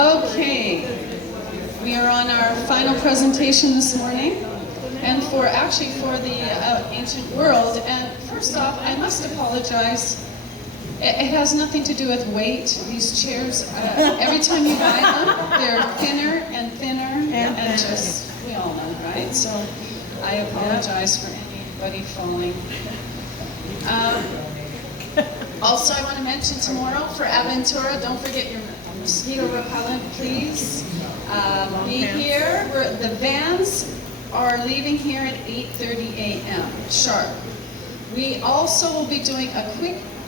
Okay, we are on our final presentation this morning, and for the ancient world. And first off, I must apologize. It has nothing to do with weight. These chairs, every time you buy them, they're thinner and thinner, and just, we all know, right? So I apologize for anybody falling. Also, I want to mention tomorrow for Aventura, don't forget your mosquito repellent, please. Be here. The vans are leaving here at 8:30 a.m. sharp. We also will be doing a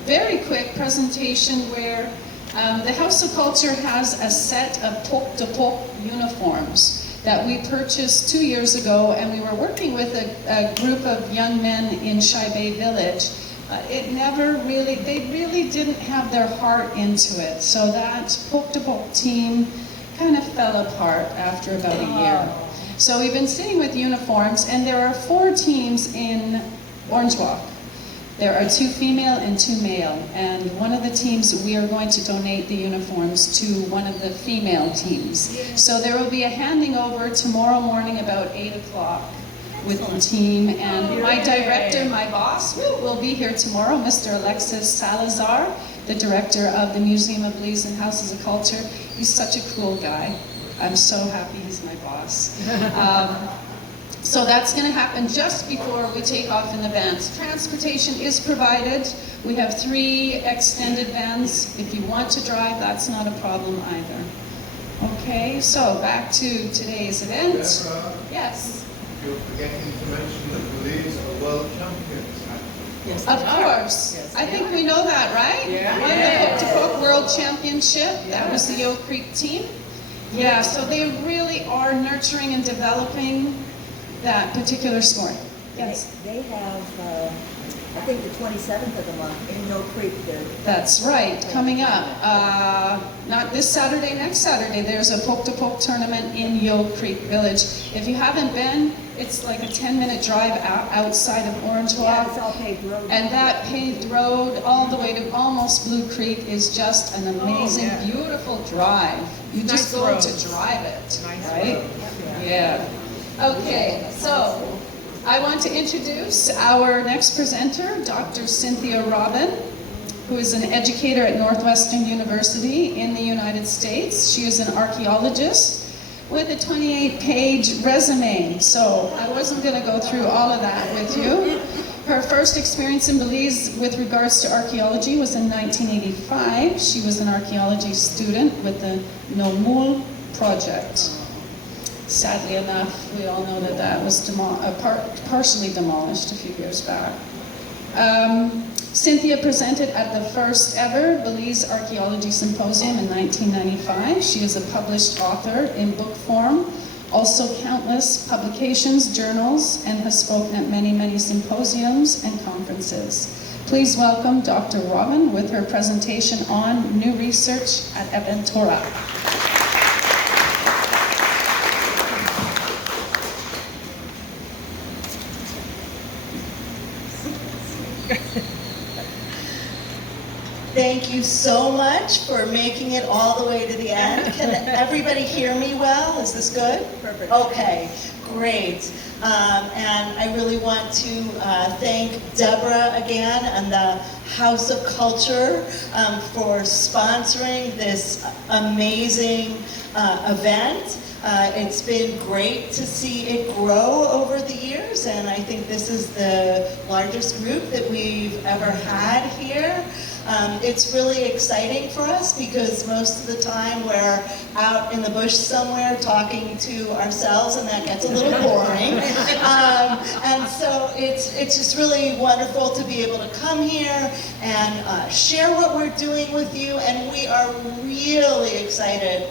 very quick presentation where the House of Culture has a set of Pok uniforms that we purchased 2 years ago, and we were working with a group of young men in Shai Village. They really didn't have their heart into it, so that Pok team kind of fell apart after about a year. So we've been sitting with uniforms, and there are 4 teams in Orange Walk. There are 2 female and 2 male, and one of the teams, we are going to donate the uniforms to one of the female teams. So there will be a handing over tomorrow morning about 8 o'clock with the team, and my director, my boss, will be here tomorrow, Mr. Alexis Salazar, the director of the Museum of Belize and Houses of Culture. He's such a cool guy. I'm so happy he's my boss. So that's going to happen just before we take off in the vans. Transportation is provided. We have 3 extended vans. If you want to drive, that's not a problem either. Okay, so back to today's event. Yes? You're forgetting to mention that Belize are world champions. Yes, of course. Yes, I think we know that, right? Yeah. Won the Hook World Championship. Yeah. That was the Oak Creek team. Yeah, so they really are nurturing and developing that particular sport. Yes. They have, I think, the 27th of the month in Oak Creek. That's right, coming up. Not this Saturday, next Saturday, there's a Poke tournament in Yole Creek Village. If you haven't been, it's like a 10-minute drive outside of Orange Walk. Yeah, it's all paved road. And that paved road all the way to almost Blue Creek is just an amazing, beautiful drive. You just go to drive it, right? Yeah. Okay, so I want to introduce our next presenter, Dr. Cynthia Robin, who is an educator at Northwestern University in the United States. She is an archaeologist with a 28-page resume, so I wasn't going to go through all of that with you. Her first experience in Belize with regards to archaeology was in 1985. She was an archaeology student with the Nomul project. Sadly enough, we all know that that was partially demolished a few years back. Cynthia presented at the first ever Belize Archaeology Symposium in 1995. She is a published author in book form, also countless publications, journals, and has spoken at many, many symposiums and conferences. Please welcome Dr. Robin with her presentation on new research at Aventura. Thank you so much for making it all the way to the end. Can everybody hear me well? Is this good? Perfect. Okay, great. And I really want to thank Deborah again and the House of Culture for sponsoring this amazing event. It's been great to see it grow over the years, and I think this is the largest group that we've ever had here. It's really exciting for us because most of the time we're out in the bush somewhere talking to ourselves, and that gets a little boring. And so it's just really wonderful to be able to come here and share what we're doing with you, and we are really excited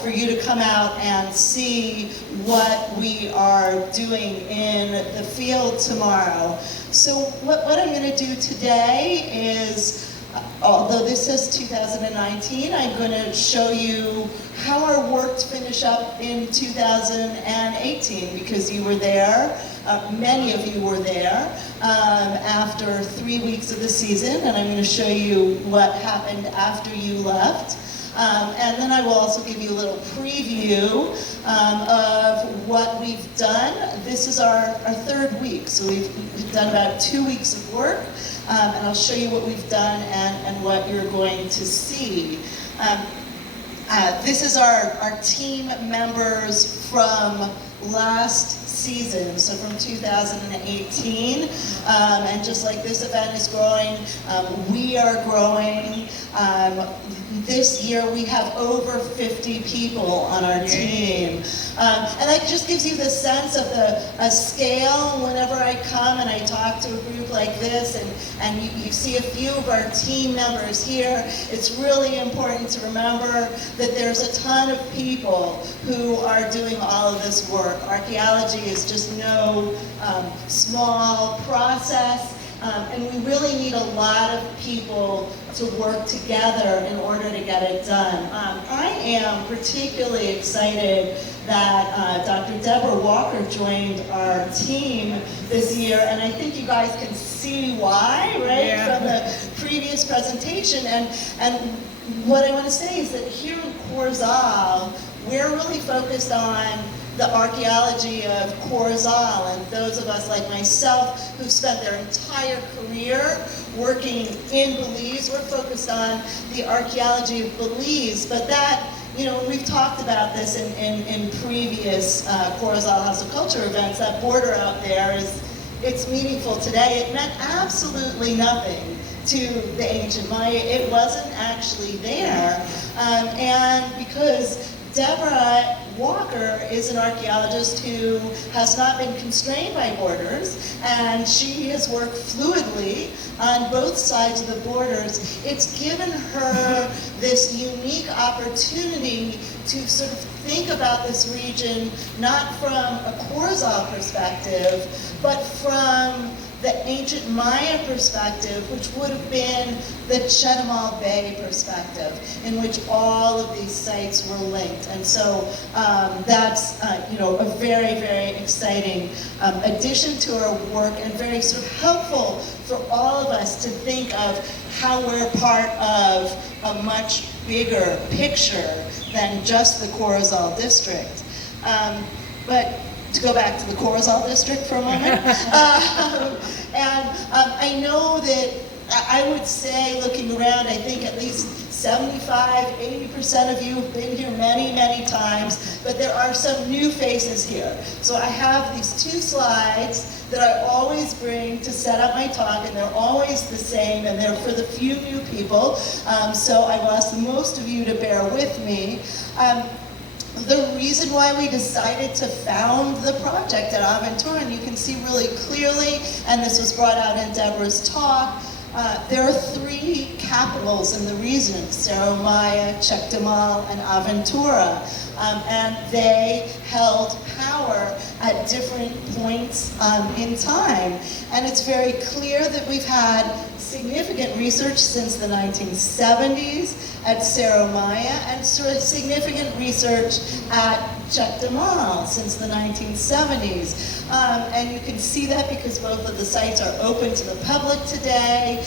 for you to come out and see what we are doing in the field tomorrow. So what I'm going to do today is although this says 2019, I'm going to show you how our work finished up in 2018, because you were there. Many of you were there after 3 weeks of the season, and I'm going to show you what happened after you left. And then I will also give you a little preview of what we've done. This is our third week, so we've done about 2 weeks of work, and I'll show you what we've done and what you're going to see. This is our team members from last season, so from 2018, and just like this event is growing, we are growing. This year we have over 50 people on our team. And that just gives you the sense of the scale. Whenever I come and I talk to a group like this, and you see a few of our team members here, it's really important to remember that there's a ton of people who are doing all of this work. Archaeology is just no small process. And we really need a lot of people to work together in order to get it done. I am particularly excited that Dr. Deborah Walker joined our team this year, and I think you guys can see why, right, Yeah. from the previous presentation. And what I want to say is that here in Corozal, we're really focused on the archaeology of Corozal, and those of us like myself who've spent their entire career working in Belize, we're focused on the archaeology of Belize. But that, you know, we've talked about this in previous Corozal House of Culture events, that border out there it's meaningful today. It meant absolutely nothing to the ancient Maya. It wasn't actually there. And because Deborah Walker is an archaeologist who has not been constrained by borders, and she has worked fluidly on both sides of the borders. It's given her this unique opportunity to sort of think about this region not from a Corozal perspective, but from the ancient Maya perspective, which would have been the j7ga Bay perspective, in which all of these sites were linked. And so that's you know, a very, very exciting addition to our work, and very sort of helpful for all of us to think of how we're part of a much bigger picture than just the Corozal district. But to go back to the Corozal district for a moment. I know that I would say, looking around, I think at least 75–80% of you have been here many, many times, but there are some new faces here. So I have these 2 slides that I always bring to set up my talk, and they're always the same, and they're for the few new people. So I will ask most of you to bear with me. The reason why we decided to found the project at Aventura, and you can see really clearly, and this was brought out in Deborah's talk, there are 3 capitals in the region: Cerro Maya, Checkdamal, and Aventura. And they held power at different points in time. And it's very clear that we've had significant research since the 1970s at Cerro Maya, and sort of significant research at Checkdamal since the 1970s. And you can see that because both of the sites are open to the public today.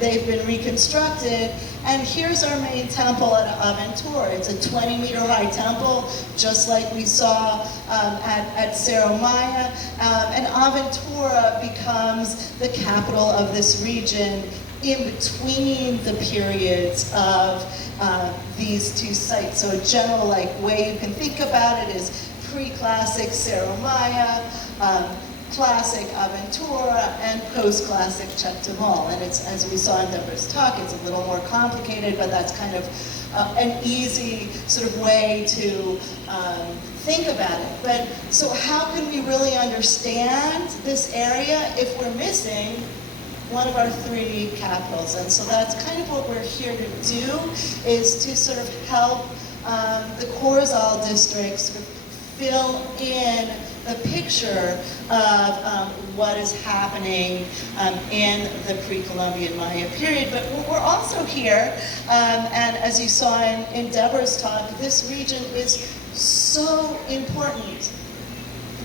They've been reconstructed. And here's our main temple at Aventura. It's a 20-meter high temple, just like we saw at Cerro Maya. And Aventura becomes the capital of this region in between the periods of these 2 sites. So a general way you can think about it is pre-classic Cerro Maya, classic Aventura, and post-classic Checkdamal. And it's, as we saw in Deborah's talk, it's a little more complicated, but that's kind of an easy sort of way to think about it. But so how can we really understand this area if we're missing one of our 3 capitals? And so that's kind of what we're here to do, is to sort of help the Corozal district sort of fill in the picture of what is happening in the pre-Columbian Maya period. But we're also here, and as you saw in Deborah's talk, this region is so important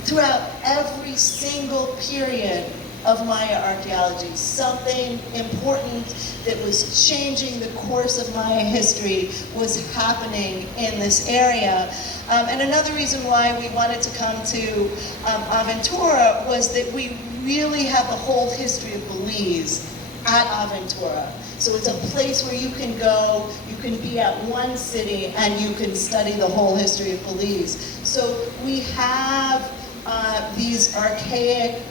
throughout every single period of Maya archaeology. Something important that was changing the course of Maya history was happening in this area. And another reason why we wanted to come to Aventura was that we really have the whole history of Belize at Aventura. So it's a place where you can go, you can be at one city, and you can study the whole history of Belize. So we have these archaic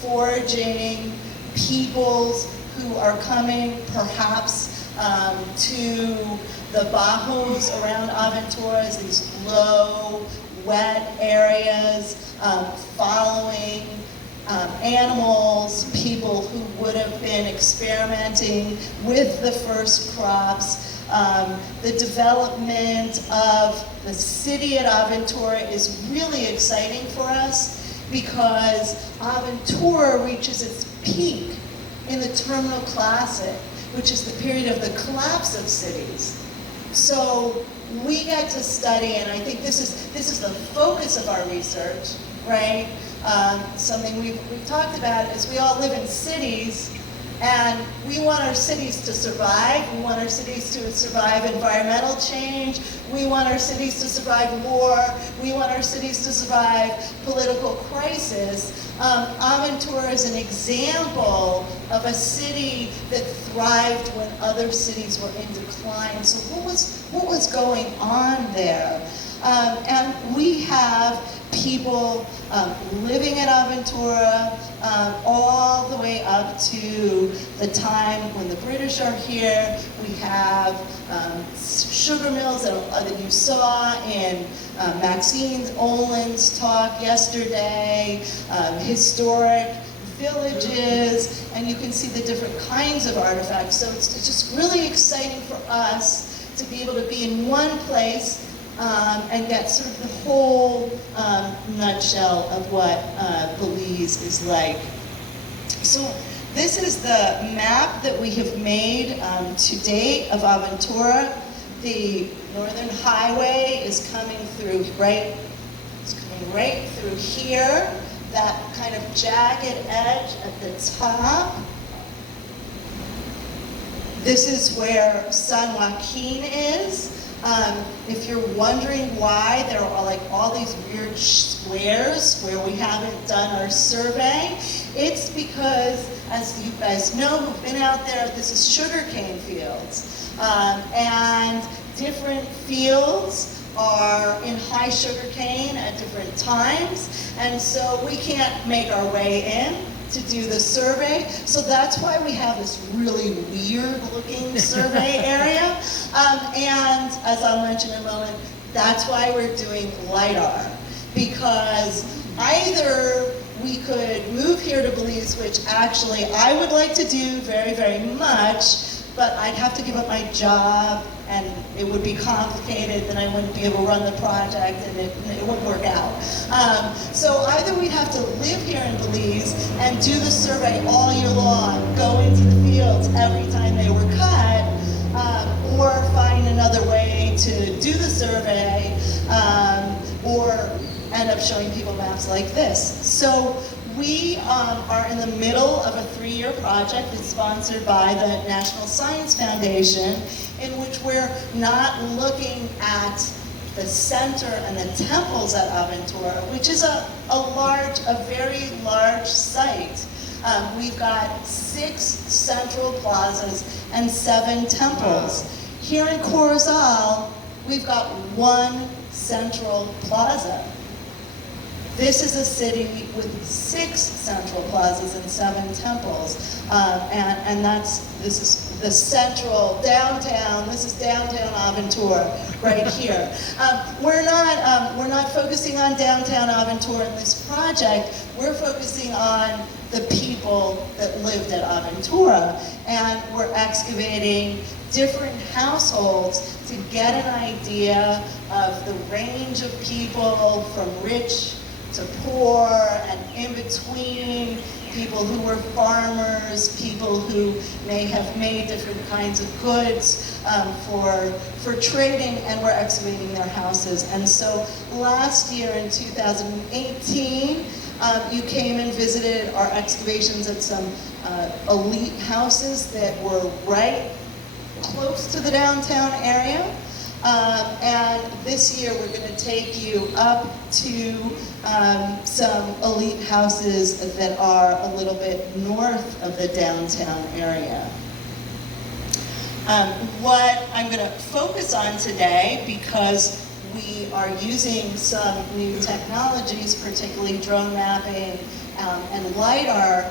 foraging peoples who are coming perhaps to the Bajos around Aventura, these low, wet areas, following animals, people who would have been experimenting with the first crops. The development of the city at Aventura is really exciting for us because Aventura reaches its peak in the Terminal Classic, which is the period of the collapse of cities. So we get to study, and I think this is the focus of our research, right? Something we've talked about is we all live in cities, and we want our cities to survive. We want our cities to survive environmental change. We want our cities to survive war. We want our cities to survive political crisis. Aventura is an example of a city that thrived when other cities were in decline. So what was going on there? And we have people living at Aventura all the way up to the time when the British are here. We have sugar mills that you saw in Maxine Olin's talk yesterday, historic villages, and you can see the different kinds of artifacts. So it's just really exciting for us to be able to be in one place and get sort of the whole nutshell of what Belize is like. So this is the map that we have made to date of Aventura. The Northern Highway is coming through right through here, that kind of jagged edge at the top. This is where San Joaquin is. If you're wondering why there are like all these weird squares where we haven't done our survey, it's because, as you guys know who've been out there, this is sugarcane fields. And different fields are in high sugarcane at different times, and so we can't make our way in to do the survey. So that's why we have this really weird looking survey area. And as I'll mention in a moment, that's why we're doing LiDAR. Because either we could move here to Belize, which actually I would like to do very, very much, but I'd have to give up my job and it would be complicated, then I wouldn't be able to run the project and it wouldn't work out. So either we'd have to live here in Belize and do the survey all year long, go into the fields every time they were cut, or find another way to do the survey, or end up showing people maps like this. So we are in the middle of a 3-year project that's sponsored by the National Science Foundation, in which we're not looking at the center and the temples at Aventura, which is a very large site. We've got 6 central plazas and 7 temples. Here in Corozal, we've got 1 central plaza. This is a city with 6 central plazas and 7 temples, and this is the central downtown. This is downtown Aventura right here. We're not focusing on downtown Aventura in this project. We're focusing on the people that lived at Aventura, and we're excavating different households to get an idea of the range of people from rich to poor and in between, people who were farmers, people who may have made different kinds of goods for trading and were excavating their houses. And so last year in 2018, you came and visited our excavations at some elite houses that were right close to the downtown area. And this year we're going to take you up to some elite houses that are a little bit north of the downtown area. What I'm going to focus on today, because we are using some new technologies, particularly drone mapping and LiDAR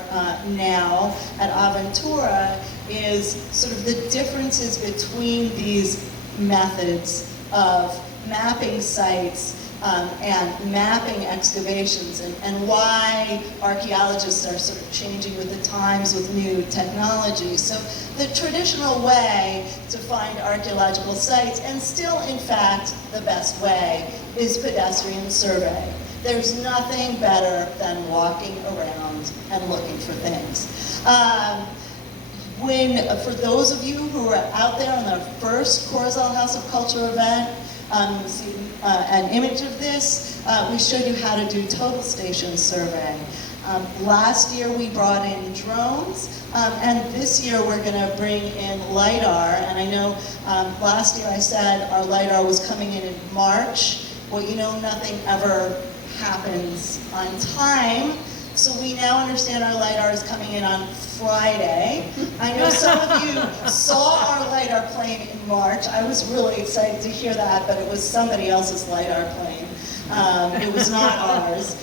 now at Aventura, is sort of the differences between these methods of mapping sites and mapping excavations, and why archaeologists are sort of changing with the times with new technology. So the traditional way to find archaeological sites, and still in fact the best way, is pedestrian survey. There's nothing better than walking around and looking for things. For those of you who were out there on the first Corozal House of Culture event, you'll see an image of this. We showed you how to do total station survey. Last year we brought in drones, and this year we're going to bring in LiDAR. And I know last year I said our LiDAR was coming in March. Well, you know, nothing ever happens on time. So we now understand our LiDAR is coming in on Friday. I know some of you saw our LiDAR plane in March. I was really excited to hear that, but it was somebody else's LiDAR plane. It was not ours.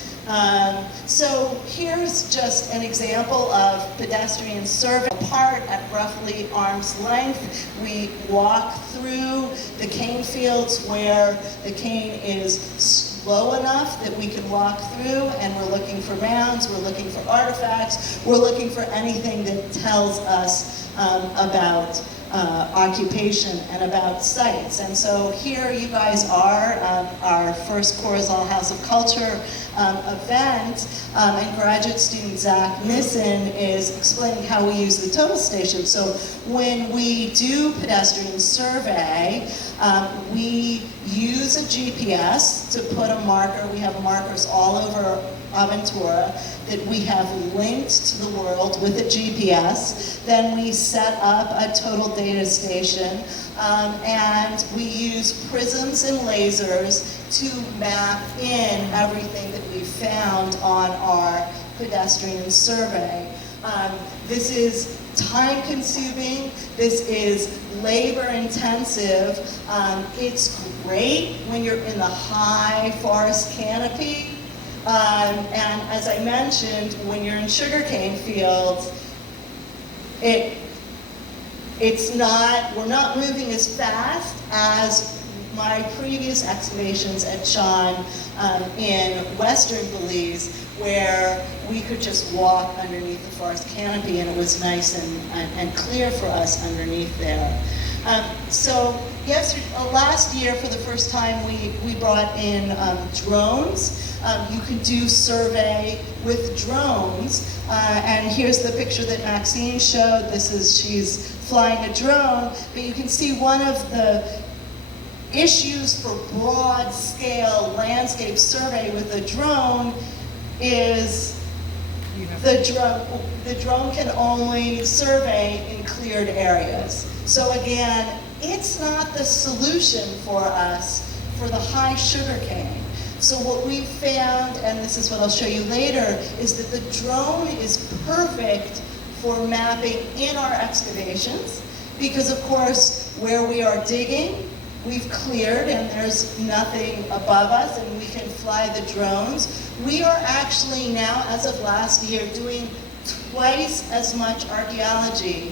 So here's just an example of pedestrian survey. Apart at roughly arm's length, we walk through the cane fields where the cane is slow enough that we can walk through, and we're looking for mounds, we're looking for artifacts, we're looking for anything that tells us about occupation and about sites. And so here you guys are, our first Corozal House of Culture event, and graduate student Zach Nissen is explaining how we use the total station. So when we do pedestrian survey, we use a GPS to put a marker. We have markers all over Aventura that we have linked to the world with a GPS. Then we set up a total data station, and we use prisms and lasers to map in everything that we found on our pedestrian survey. This is time-consuming, this is labor-intensive. It's great when you're in the high forest canopy, and as I mentioned, when you're in sugarcane fields, we're not moving as fast as my previous excavations at Sean in western Belize, where we could just walk underneath the forest canopy, and it was nice and clear for us underneath there. So last year, for the first time, we brought in drones. You can do survey with drones, and here's the picture that Maxine showed. She's flying a drone, but you can see one of the issues for broad-scale landscape survey with a drone is the drone can only survey in cleared areas. So again, it's not the solution for us for the high sugarcane. So what we found, and this is what I'll show you later, is that the drone is perfect for mapping in our excavations, because of course where we are digging, we've cleared and there's nothing above us, and we can fly the drones. We are actually now, as of last year, doing twice as much archaeology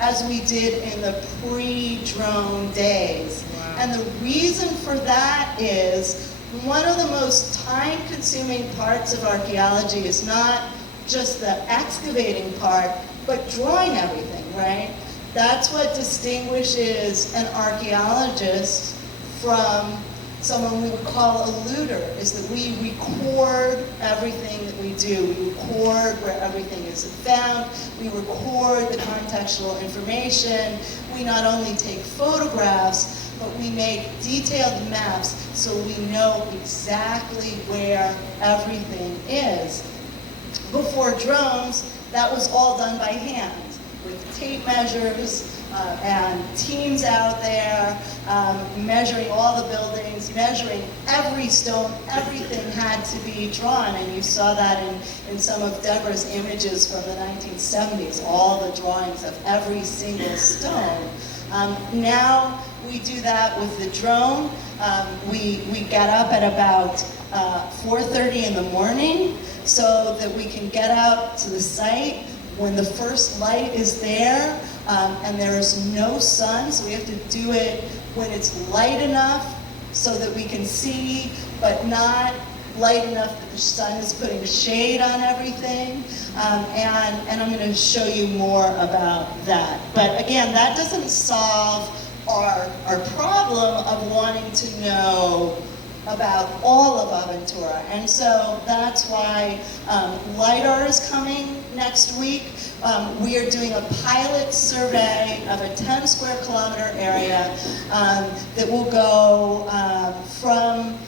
as we did in the pre-drone days. Wow. And the reason for that is one of the most time-consuming parts of archaeology is not just the excavating part, but drawing everything, right? That's what distinguishes an archaeologist from someone we would call a looter, is that we record everything that we do. We record where everything is found. We record the contextual information. We not only take photographs, but we make detailed maps so we know exactly where everything is. Before drones, that was all done by hand with tape measures and teams out there measuring all the buildings, measuring every stone. Everything had to be drawn, and you saw that in some of Deborah's images from the 1970s, all the drawings of every single stone. Now we do that with the drone. We get up at about 4:30 in the morning so that we can get out to the site when the first light is there, and there's no sun, so we have to do it when it's light enough so that we can see, but not light enough that the sun is putting shade on everything. And I'm going to show you more about that. But again, that doesn't solve our problem of wanting to know about all of Aventura. And so that's why LIDAR is coming next week. We are doing a pilot survey of a 10 square kilometer area that will go from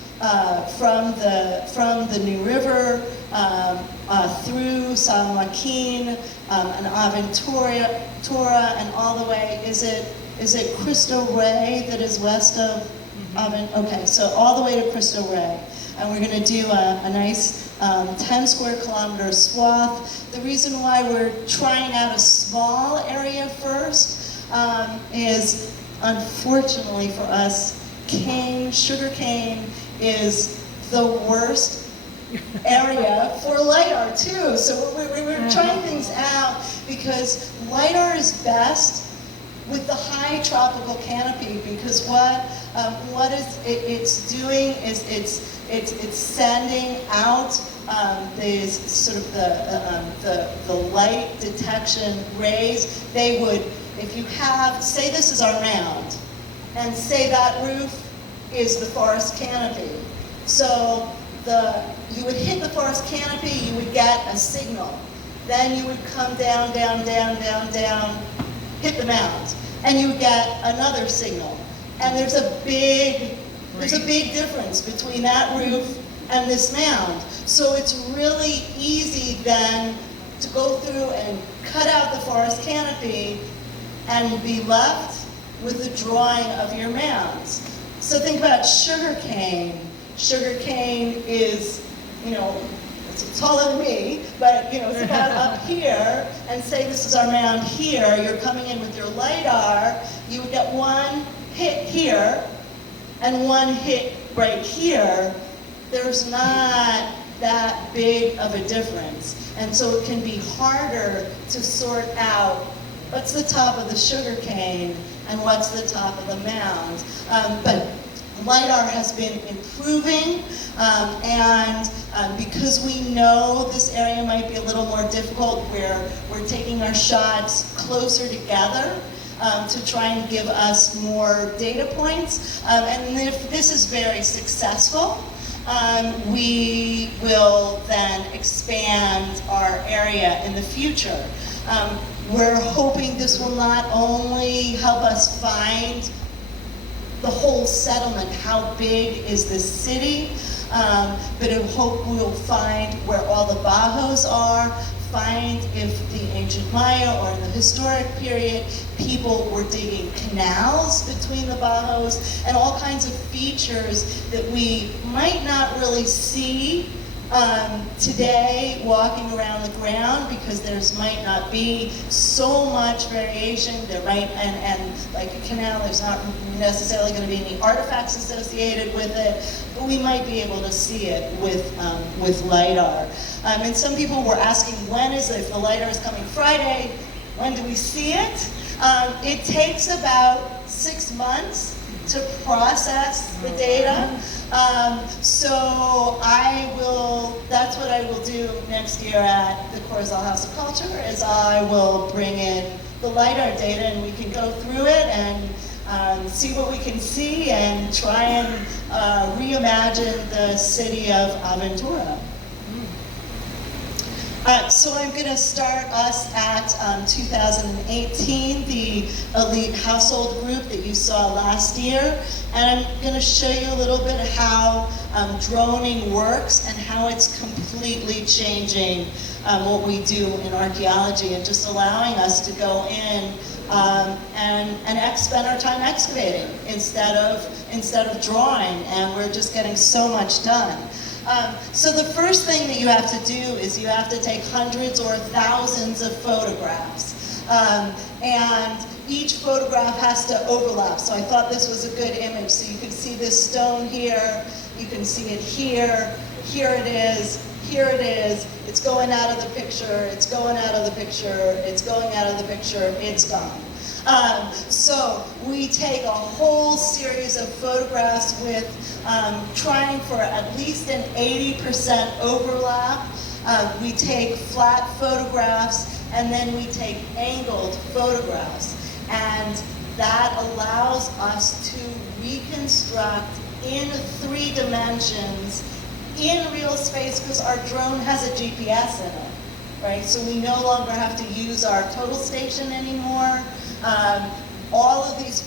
the New River through San Joaquin and Aventura and all the way. Is it Cristo Rey that is west of Okay, so all the way to Cristo Rey. And we're going to do a nice 10 square kilometer swath. The reason why we're trying out a small area first is, unfortunately for us, sugarcane is the worst area for LIDAR too. So we're trying things out because LIDAR is best with the high tropical canopy, because what it's doing is it's sending out these sort of the light detection rays. They would, if you have, say this is our mound, and say that roof is the forest canopy. So you would hit the forest canopy, you would get a signal. Then you would come down, hit the mound, and you get another signal. And there's a big difference between that roof and this mound. So it's really easy then to go through and cut out the forest canopy and be left with the drawing of your mounds. So think about sugarcane. Sugarcane is, it's taller than me, but it's about up here, and say this is our mound here, you're coming in with your LIDAR, you would get one hit here, and one hit right here. There's not that big of a difference. And so it can be harder to sort out what's the top of the sugarcane and what's the top of the mound. But LIDAR has been improving, and because we know this area might be a little more difficult, we're taking our shots closer together to try and give us more data points. And if this is very successful, we will then expand our area in the future. We're hoping this will not only help us find the whole settlement, how big is this city, but I hope we'll find where all the bajos are, find if the ancient Maya or in the historic period, people were digging canals between the bajos, and all kinds of features that we might not really see today walking around the ground, because might not be so much variation. There might, and like a canal, there's not necessarily going to be any artifacts associated with it, but we might be able to see it with LIDAR. And some people were asking, when is it? If the LIDAR is coming Friday, when do we see it? It takes about 6 months to process the data. So that's what I will do next year at the Corozal House of Culture, is I will bring in the LIDAR data and we can go through it and see what we can see and try and reimagine the city of Aventura. So I'm going to start us at 2018, the elite household group that you saw last year, and I'm going to show you a little bit how droning works and how it's completely changing what we do in archaeology and just allowing us to go in and spend our time excavating instead of drawing, and we're just getting so much done. So the first thing that you have to do is you have to take hundreds or thousands of photographs. And each photograph has to overlap. So I thought this was a good image. So you can see this stone here, you can see it here, here it is, it's going out of the picture, it's going out of the picture, it's going out of the picture, it's gone. So we take a whole series of photographs with trying for at least an 80% overlap. We take flat photographs and then we take angled photographs. And that allows us to reconstruct in 3 dimensions in real space, because our drone has a GPS in it, right? So we no longer have to use our total station anymore. All of these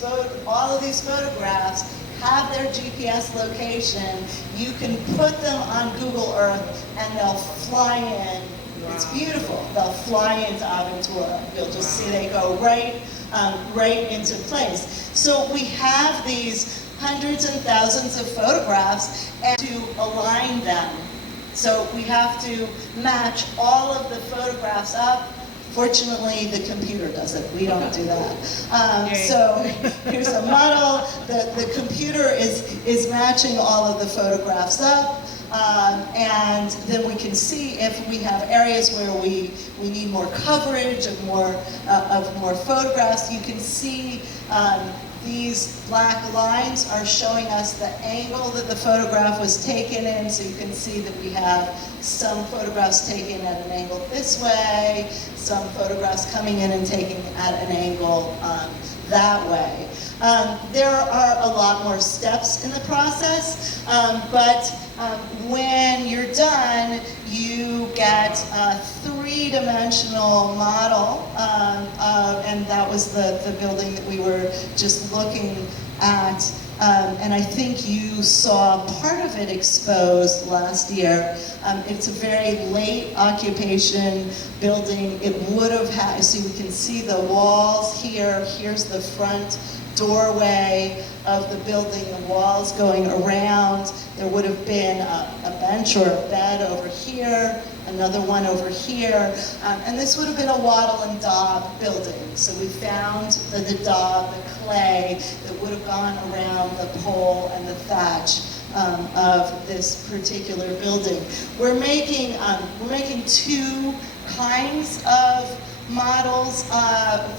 photographs have their GPS location. You can put them on Google Earth and they'll fly in. Wow. It's beautiful. They'll fly into Aventura. You'll just see they go right into place. So we have these hundreds and thousands of photographs and to align them. So we have to match all of the photographs up. Fortunately, the computer does it. We don't do that. So here's a model. The computer is matching all of the photographs up. And then we can see if we have areas where we need more coverage of more photographs. You can see these black lines are showing us the angle that the photograph was taken in, so you can see that we have some photographs taken at an angle this way, some photographs coming in and taken at an angle that way. There are a lot more steps in the process, but when you're done, you get a 3-dimensional model, and that was the building that we were just looking at. And I think you saw part of it exposed last year. It's a very late occupation building. It would have had, so we can see the walls here. Here's the front doorway of the building, the walls going around. There would have been a bench or a bed over here, another one over here, and this would have been a wattle and daub building. So we found the daub, the clay that would have gone around the pole and the thatch of this particular building. We're making 2 kinds of models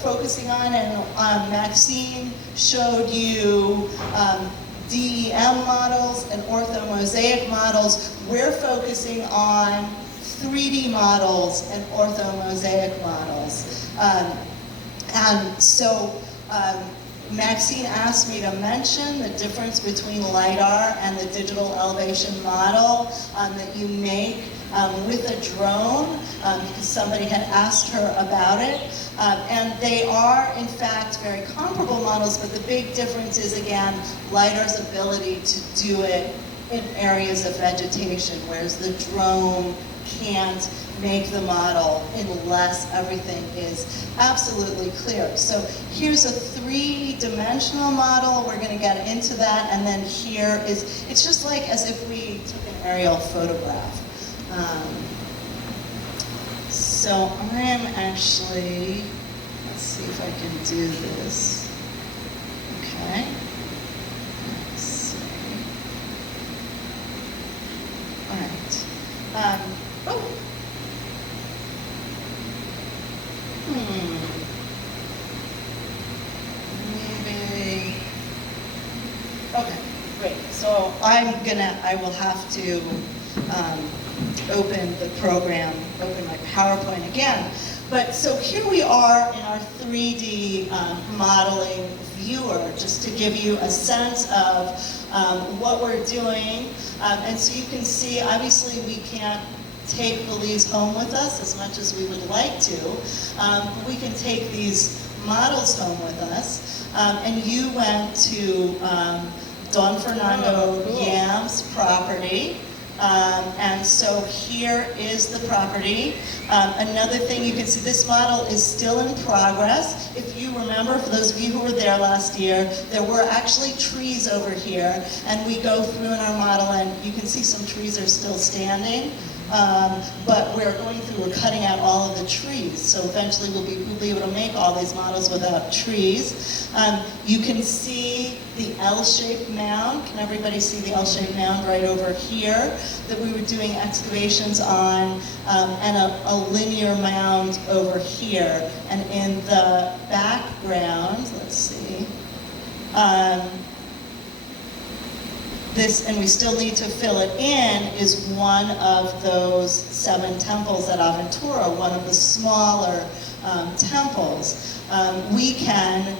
focusing on, and Maxine showed you DEM models and orthomosaic models. We're focusing on 3D models and orthomosaic models. And so Maxine asked me to mention the difference between LiDAR and the digital elevation model that you make with a drone, because somebody had asked her about it. And they are, in fact, very comparable models, but the big difference is, again, LiDAR's ability to do it in areas of vegetation, whereas the drone can't make the model unless everything is absolutely clear. So here's a 3-dimensional model. We're going to get into that, and then here is, it's just like as if we took an aerial photograph. So I'm actually, let's see if I can do this. Okay. Let's see. All right. Maybe. Okay, great. So I will have to open the program, open my PowerPoint again. But so here we are in our 3D modeling viewer, just to give you a sense of what we're doing. And so you can see, obviously we can't take Belize home with us as much as we would like to. We can take these models home with us. And you went to Don Fernando Yam's property. And so here is the property. Another thing you can see, this model is still in progress. If you remember, for those of you who were there last year, there were actually trees over here, and we go through in our model and you can see some trees are still standing. But we're going through, we're cutting out all of the trees. So eventually we'll be able to make all these models without trees. You can see the L-shaped mound. Can everybody see the L-shaped mound right over here that we were doing excavations on, and a linear mound over here. And in the background, let's see, this, and we still need to fill it in, is one of those 7 temples at Aventura, one of the smaller temples. We can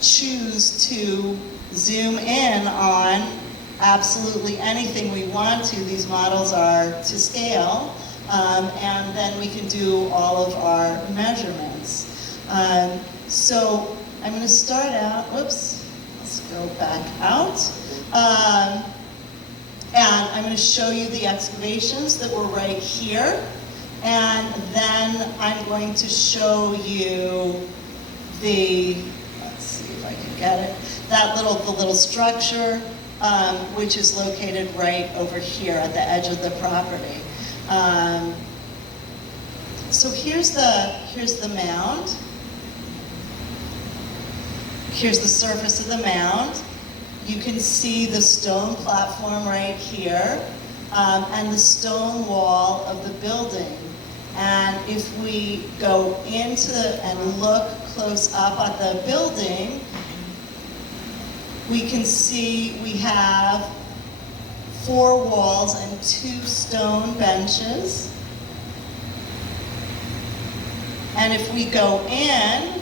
choose to zoom in on absolutely anything we want to. These models are to scale, and then we can do all of our measurements. So I'm going to start out, whoops, let's go back out. And I'm going to show you the excavations that were right here, and then I'm going to show you the, let's see if I can get it, the little structure, which is located right over here at the edge of the property. So here's the mound. Here's the surface of the mound. You can see the stone platform right here, and the stone wall of the building. And if we go into and look close up at the building, we can see we have 4 walls and 2 stone benches. And if we go in,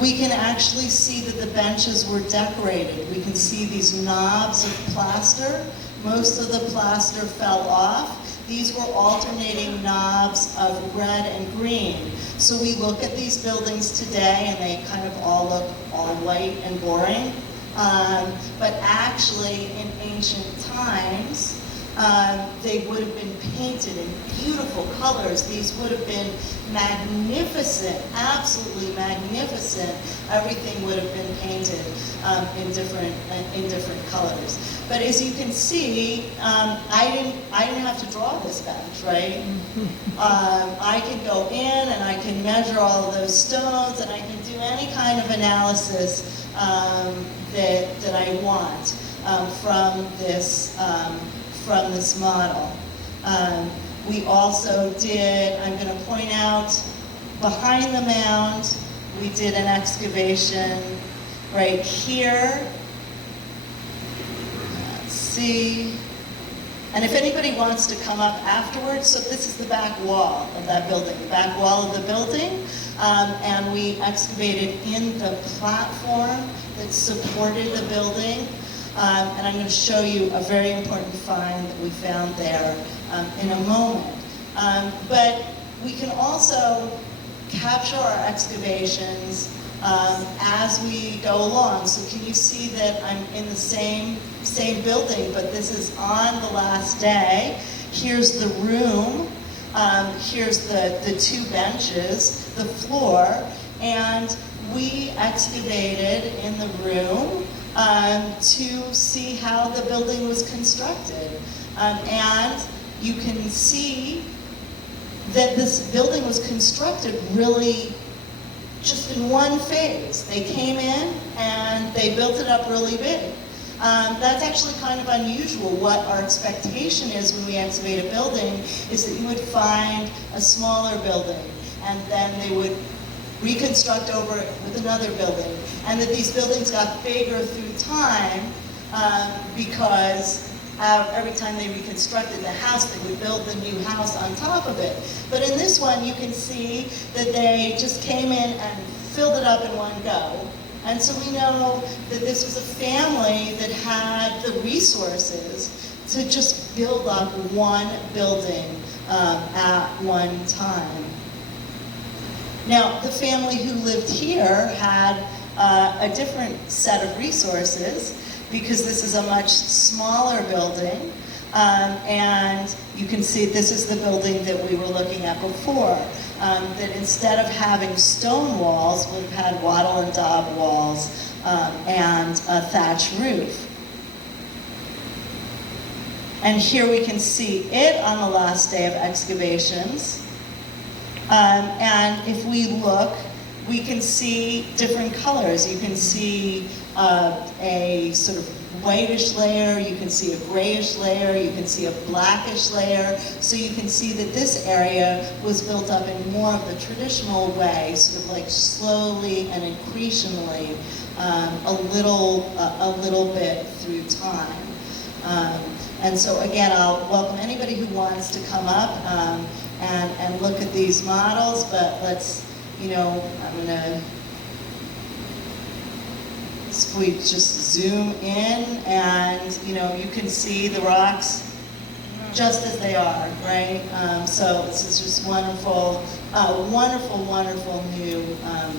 we can actually see that the benches were decorated. We can see these knobs of plaster. Most of the plaster fell off. These were alternating knobs of red and green. So we look at these buildings today and they kind of all look all white and boring. But actually in ancient times, they would have been painted in beautiful colors. These would have been magnificent, absolutely magnificent. Everything would have been painted in different colors. But as you can see, I didn't have to draw this bench, right? I can go in and I can measure all of those stones, and I can do any kind of analysis that I want from this model. We also did, I'm going to point out, behind the mound, we did an excavation right here. Let's see. And if anybody wants to come up afterwards, so this is the back wall of that building, the back wall of the building. And we excavated in the platform that supported the building. And I'm going to show you a very important find that we found there in a moment. But we can also capture our excavations as we go along. So can you see that I'm in the same building, but this is on the last day. Here's the room. Here's the 2 benches, the floor, and we excavated in the room to see how the building was constructed. And you can see that this building was constructed really just in one phase. They came in and they built it up really big. That's actually kind of unusual. What our expectation is when we excavate a building is that you would find a smaller building and then they would reconstruct over it with another building, and that these buildings got bigger through time because every time they reconstructed the house, they would build the new house on top of it. But in this one, you can see that they just came in and filled it up in one go. And so we know that this was a family that had the resources to just build up one building at one time. Now, the family who lived here had a different set of resources because this is a much smaller building. And you can see this is the building that we were looking at before. That instead of having stone walls, would have had wattle and daub walls and a thatch roof. And here we can see it on the last day of excavations. And if we look, we can see different colors. You can see a sort of whitish layer, you can see a grayish layer, you can see a blackish layer. So you can see that this area was built up in more of the traditional way, sort of like slowly and increasingly, a little bit through time. And so again, I'll welcome anybody who wants to come up and look at these models, but let's, I'm gonna, if we just zoom in and, you can see the rocks just as they are, right? So this is just wonderful, wonderful new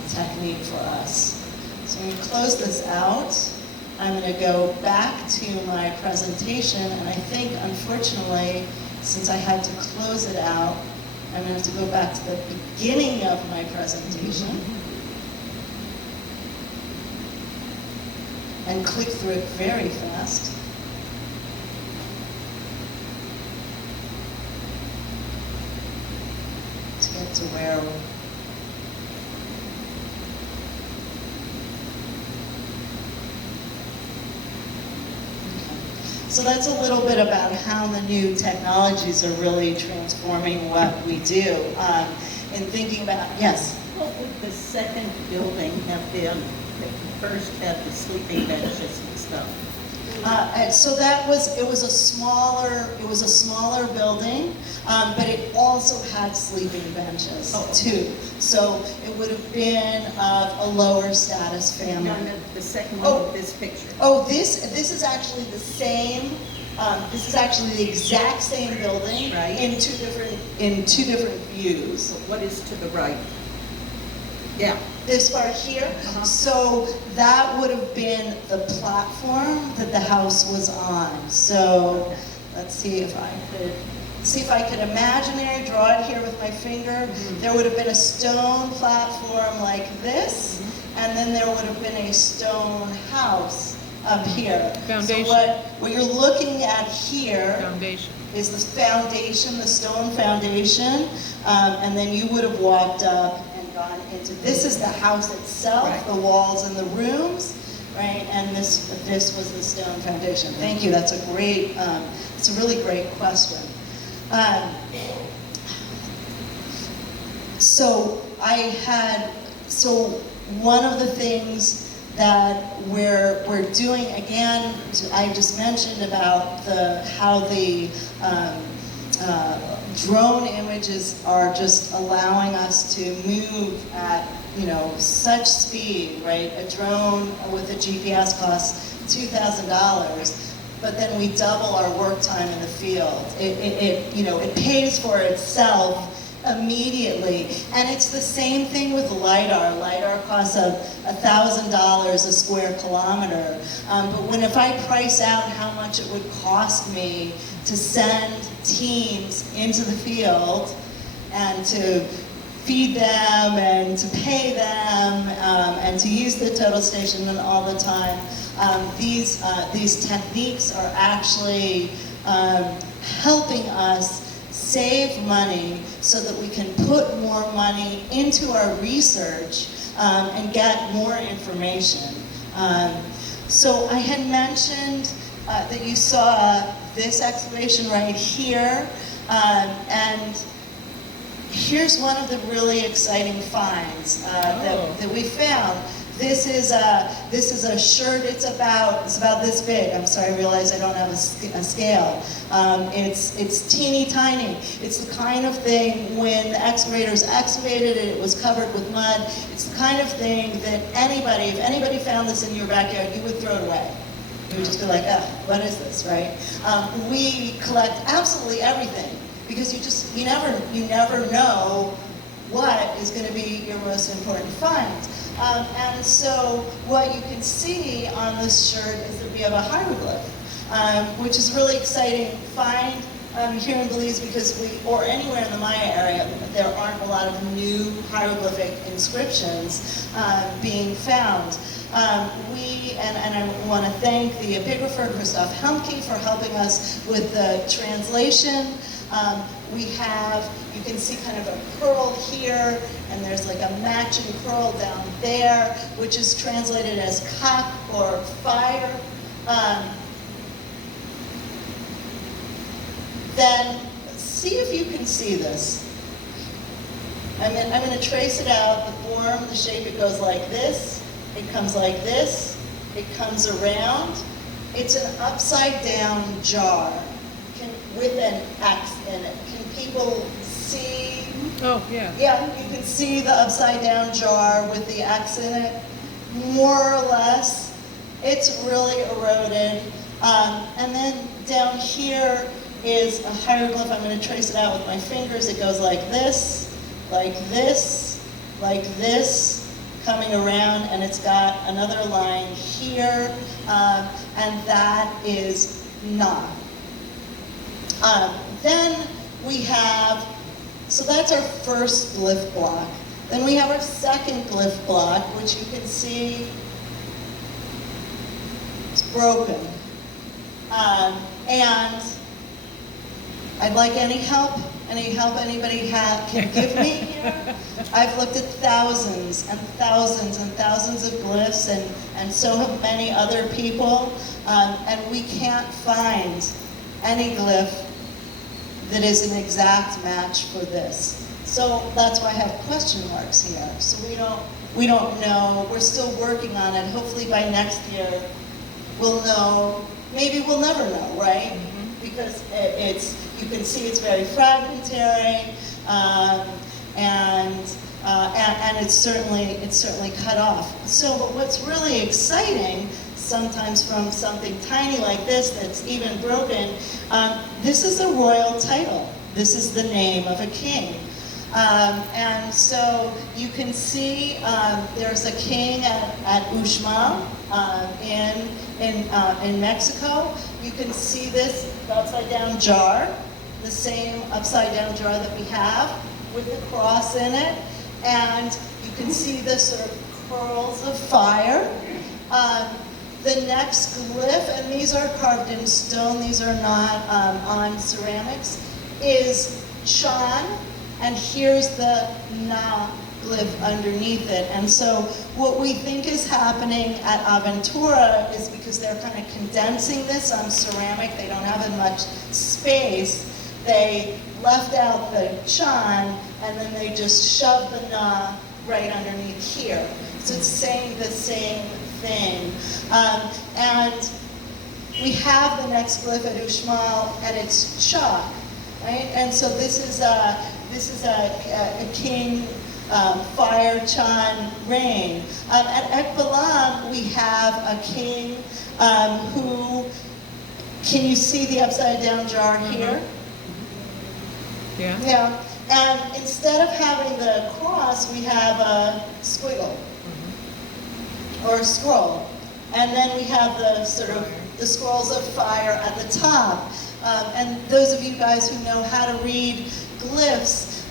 technique for us. So I'm gonna close this out. I'm gonna go back to my presentation, and I think, unfortunately, since I had to close it out, I'm gonna have to go back to the beginning of my presentation and click through it very fast. To get to where So that's a little bit about how the new technologies are really transforming what we do. In thinking about, yes? What would the second building have been that first had the sleeping benches and stuff? And so it was a smaller building, but it also had sleeping benches too. So it would have been a lower status family. No, the second one of this picture. Oh, this is actually the same. This is actually the exact same building, right, in two different views. So what is to the right? Yeah. This part here. So that would have been the platform that the house was on. So let's see if I could imaginary draw it here with my finger. There would have been a stone platform like this, and then there would have been a stone house up here. Foundation. So what you're looking at here is the foundation, the stone foundation, and then you would have walked up and gone into, this is the house itself, right, the walls and the rooms, right? And this was the stone foundation. Thank you, that's a great, it's a really great question. So one of the things that we're doing, again, I just mentioned about how the drone images are just allowing us to move at such speed, right? A drone with a GPS costs $2,000, but then we double our work time in the field. It pays for itself immediately. And it's the same thing with LiDAR. LiDAR costs $1,000 a square kilometer. But if I price out how much it would cost me to send teams into the field and to feed them and to pay them and to use the total station all the time, these techniques are actually helping us save money so that we can put more money into our research and get more information. So I had mentioned that you saw this excavation right here, and here's one of the really exciting finds that we found. This is a shirt. It's about this big. I'm sorry, I realize I don't have a scale. It's teeny tiny. It's the kind of thing when the excavators excavated it, it was covered with mud. It's the kind of thing that anybody, if anybody found this in your backyard, you would throw it away. You would just be like, oh, what is this, right? We collect absolutely everything because you never know what is going to be your most important find. And so what you can see on this shirt is that we have a hieroglyph, which is really exciting find here in Belize because or anywhere in the Maya area, there aren't a lot of new hieroglyphic inscriptions being found. And I want to thank the epigrapher Christoph Helmke for helping us with the translation. You can see kind of a pearl here, and there's like a matching pearl down there, which is translated as cock or fire. Then see if you can see this. I'm going to trace it out, the form, the shape. It goes like this, it comes like this, it comes around. It's an upside down jar with an X in it. Can people see? Oh, yeah. Yeah, you can see the upside down jar with the X in it, more or less. It's really eroded. And then down here is a hieroglyph. I'm going to trace it out with my fingers. It goes like this, like this, like this, coming around, and it's got another line here, and that is Na. Then we have, so that's our first glyph block. Then we have our second glyph block, which you can see it's broken. And I'd like any help anybody can give me here. I've looked at thousands and thousands and thousands of glyphs, and so have many other people, and we can't find any glyph that is an exact match for this. So that's why I have question marks here. So we don't know. We're still working on it. Hopefully by next year we'll know. Maybe we'll never know, right? Mm-hmm. Because you can see it's very fragmentary, and it's certainly cut off. So what's really exciting, sometimes from something tiny like this that's even broken, this is a royal title. This is the name of a king. And so you can see there's a king at Uxmal in Mexico. You can see this upside down jar, the same upside down jar that we have with the cross in it. And you can see the sort of curls of fire. The next glyph, and these are carved in stone, these are not on ceramics, is Chan, and here's the Na glyph underneath it. And so what we think is happening at Aventura is because they're kind of condensing this on ceramic, they don't have as much space, they left out the Chan, and then they just shoved the Na right underneath here. So it's saying the same thing. And we have the next glyph at Uxmal, and it's chalk, right? And so this is a king, fire, Chan, rain. At Ekbalam, we have a king who, can you see the upside down jar here? Yeah. Yeah. And instead of having the cross, we have a squiggle. Or a scroll. And then we have the sort of the scrolls of fire at the top. And those of you guys who know how to read glyphs,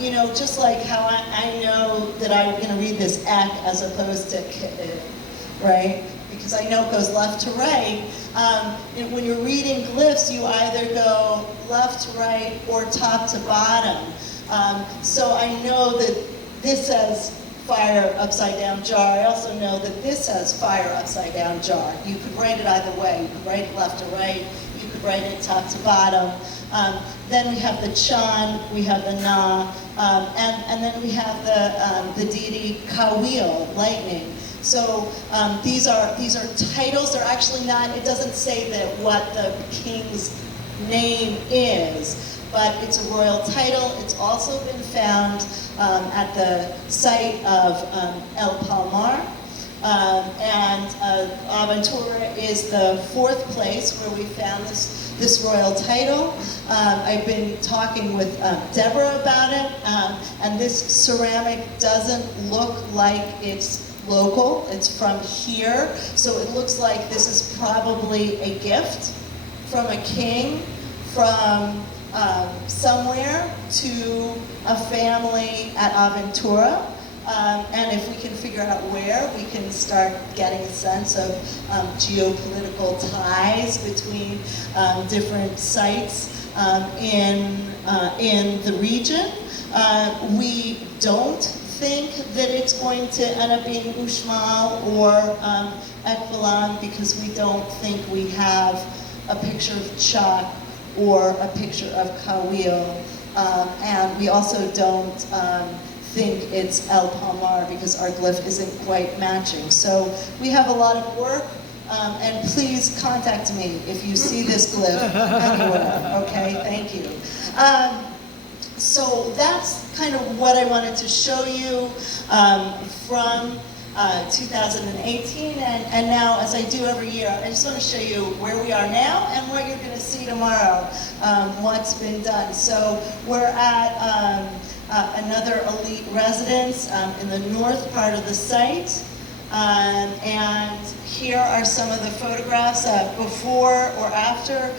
you know, just like how I know that I'm going to read this ek as opposed to k, right? Because I know it goes left to right. When you're reading glyphs, you either go left to right or top to bottom. So I know that this says fire upside down jar. I also know that this says fire upside down jar. You could write it either way. You could write it left to right. You could write it top to bottom. Then we have the Chan, we have the Na, and then we have the deity Kawil, lightning. So these are titles. They're actually not. It doesn't say that what the king's name is, but it's a royal title. It's also been found at the site of El Palmar. And Aventura is the 4th place where we found this royal title. I've been talking with Deborah about it, and this ceramic doesn't look like it's local. It's from here, so it looks like this is probably a gift from a king from somewhere to a family at Aventura. And if we can figure out where, we can start getting a sense of geopolitical ties between different sites in the region. We don't think that it's going to end up being Uxmal or Ekbalan, because we don't think we have a picture of Chat or a picture of Kawil. And we also don't think it's El Palmar, because our glyph isn't quite matching. So we have a lot of work, and please contact me if you see this glyph anywhere, okay? Thank you. So that's kind of what I wanted to show you from 2018, and now, as I do every year, I just want to show you where we are now and what you're going to see tomorrow, what's been done. So we're at another elite residence in the north part of the site, and here are some of the photographs before or after.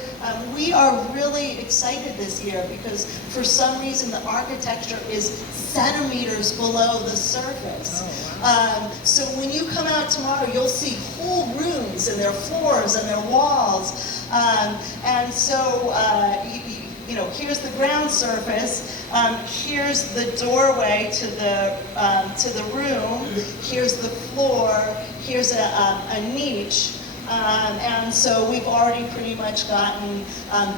We are really excited this year because for some reason the architecture is centimeters below the surface. Oh, wow. So when you come out tomorrow, you'll see whole rooms and their floors and their walls. And so, you know, here's the ground surface. Here's the doorway to the room. Here's the floor. Here's a niche. And so we've already pretty much gotten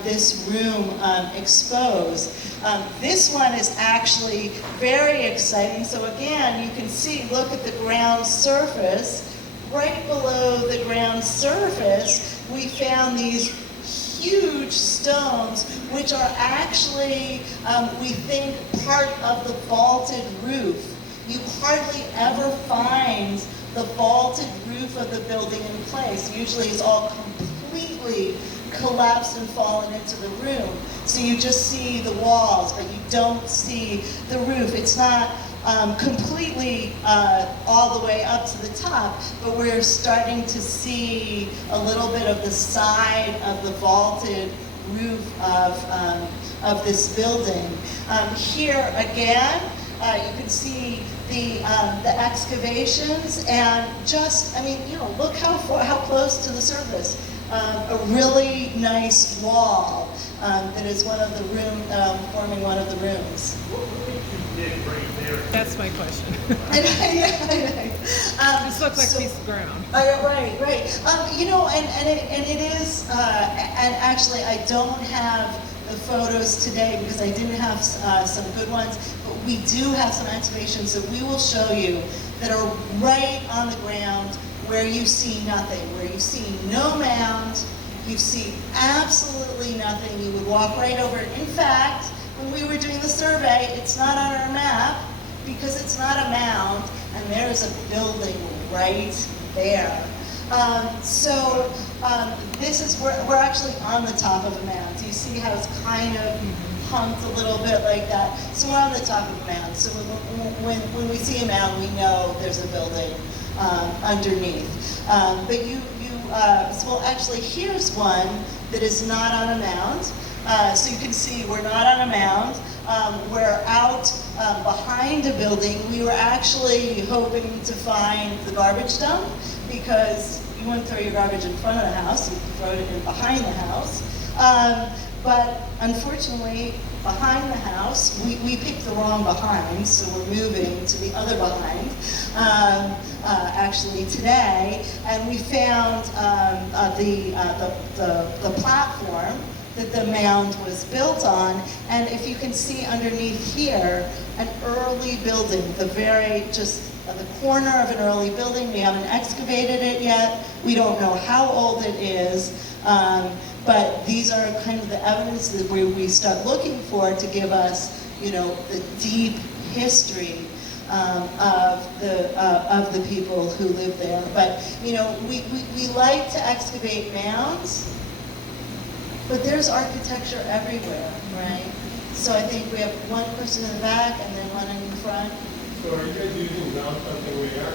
this room exposed. This one is actually very exciting. So again, you can see, look at the ground surface. Right below the ground surface, we found these huge stones, which are actually, we think, part of the vaulted roof. You hardly ever find the vaulted roof of the building in place. Usually it's all completely collapsed and fallen into the room. So you just see the walls, but you don't see the roof. It's not completely all the way up to the top, but we're starting to see a little bit of the side of the vaulted roof of this building. Here again, you can see the excavations, and just, I mean, you know, look how close to the surface. A really nice wall that is one of the forming one of the rooms. That's my question. This looks like a piece of ground. Right. You know, and it is, and actually I don't have the photos today because I didn't have some good ones, but we do have some excavations that we will show you that are right on the ground where you see nothing, where you see no mound, you see absolutely nothing. You would walk right over it. In fact, when we were doing the survey, it's not on our map because it's not a mound, and there's a building right there. This is, we're actually on the top of a mound. Do you see how it's kind of humped a little bit like that? So we're on the top of a mound. So when we see a mound, we know there's a building underneath. But well, actually, here's one that is not on a mound. So you can see we're not on a mound. We're out behind a building. We were actually hoping to find the garbage dump because you wouldn't throw your garbage in front of the house, you'd throw it in behind the house. But unfortunately, behind the house, we picked the wrong behind, so we're moving to the other behind, actually today, and we found the platform that the mound was built on, and if you can see underneath here, an early building, the very, just the corner of an early building. We haven't excavated it yet. We don't know how old it is. But these are kind of the evidence that we start looking for to give us, you know, the deep history of the people who live there. But, you know, we like to excavate mounds, but there's architecture everywhere, right? So I think we have one person in the back and then one in the front. So are you guys using ground something radar?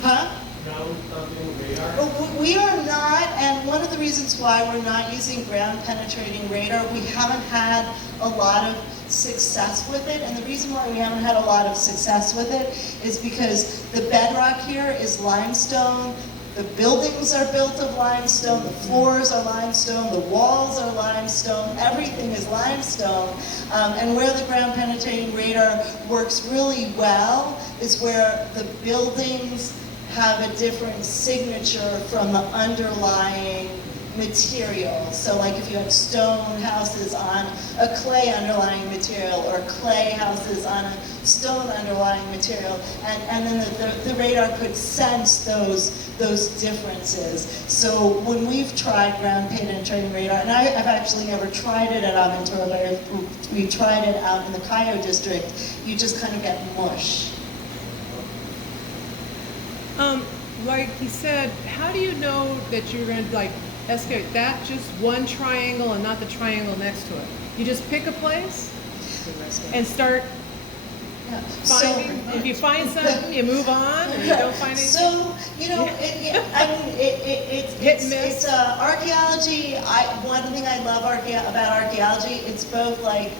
Huh? Ground something radar? We are not, and one of the reasons why we're not using ground penetrating radar, we haven't had a lot of success with it. And the reason why we haven't had a lot of success with it is because the bedrock here is limestone. The buildings are built of limestone, the floors are limestone, the walls are limestone, everything is limestone. And where the ground penetrating radar works really well is where the buildings have a different signature from the underlying material. So like if you have stone houses on a clay underlying material, or clay houses on a stone underlying material, and then the radar could sense those differences. So when we've tried ground penetrating radar, and I've actually never tried it at Aventura, but we tried it out in the Cayo district, you just kind of get mush. Like he said, how do you know that you're going to like excavate that just one triangle and not the triangle next to it? You just pick a place and start finding. If you find something, you move on, and you don't find anything. So, you know, it's archaeology. One thing I love about archaeology, it's both like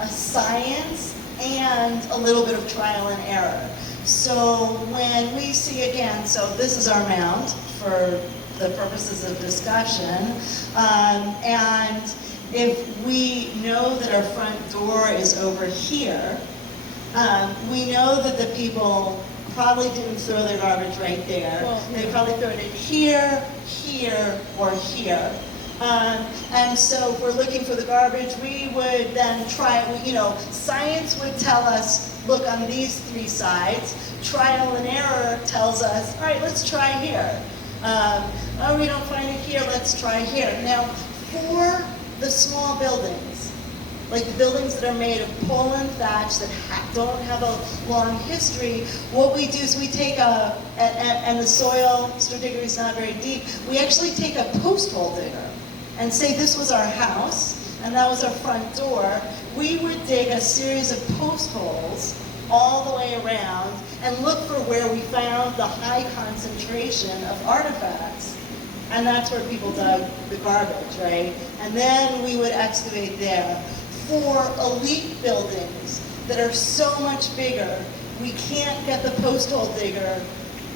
a science and a little bit of trial and error. So when we see again, so this is our mound for the purposes of discussion, and if we know that our front door is over here, we know that the people probably didn't throw their garbage right there. Well, they probably threw it in here, here, or here. And so if we're looking for the garbage, we would then try, you know, science would tell us, look on these three sides. Trial and error tells us, all right, let's try here. Oh, we don't find it here, let's try here. Now, for the small buildings, like the buildings that are made of pole and thatch that don't have a long history, what we do is we take and the soil stratigraphy is not very deep, we actually take a post hole digger and say this was our house and that was our front door. We would dig a series of post holes all the way around and look for where we found the high concentration of artifacts. And that's where people dug the garbage, right? And then we would excavate there. For elite buildings that are so much bigger, we can't get the post hole digger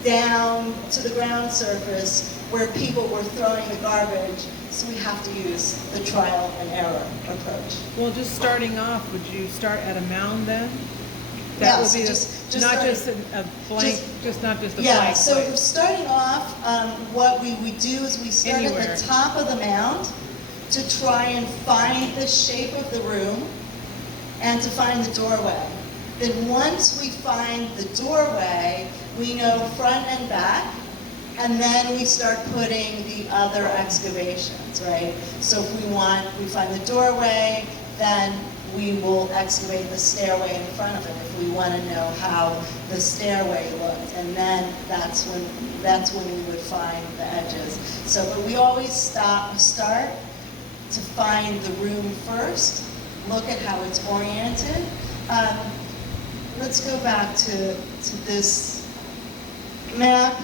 down to the ground surface where people were throwing the garbage, so we have to use the trial and error approach. Well, just starting off, would you start at a mound then? Yeah, That so would be just not starting- just a blank, just not just a Yeah, blank so place. starting off, what we would do is we start Anywhere. at the top of the mound to try and find the shape of the room and to find the doorway. Then once we find the doorway, we know front and back, and then we start putting the other excavations, right? So if we find the doorway, then we will excavate the stairway in front of it if we want to know how the stairway looked, and then that's when we would find the edges. So, but we always start to find the room first, look at how it's oriented. Let's go back to this map.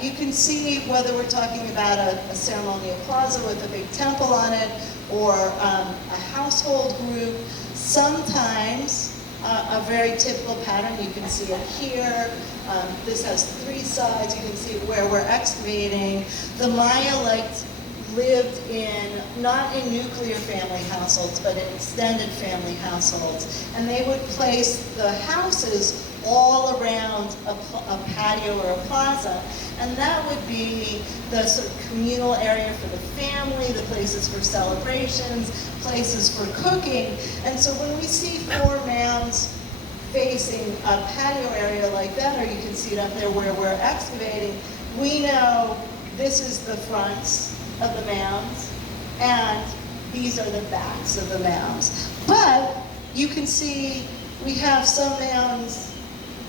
You can see whether we're talking about a ceremonial plaza with a big temple on it, or a household group. Sometimes a very typical pattern, you can see it here. This has three sides, you can see where we're excavating. The Maya lived not in nuclear family households, but in extended family households. And they would place the houses all around a patio or a plaza. And that would be the sort of communal area for the family, the places for celebrations, places for cooking. And so when we see 4 mounds facing a patio area like that, or you can see it up there where we're excavating, we know this is the fronts of the mounds, and these are the backs of the mounds. But you can see we have some mounds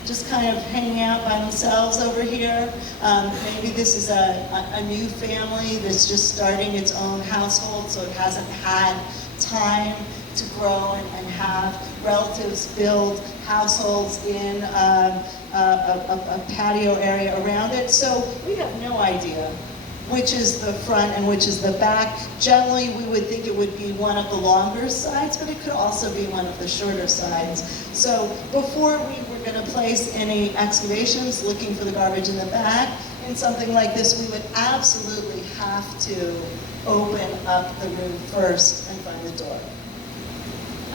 just kind of hanging out by themselves over here. Maybe this is a new family that's just starting its own household, so it hasn't had time to grow and have relatives build households in a patio area around it. So we have no idea which is the front and which is the back. Generally, we would think it would be one of the longer sides, but it could also be one of the shorter sides. So before we were going to place any excavations looking for the garbage in the back, in something like this, we would absolutely have to open up the room first and find the door.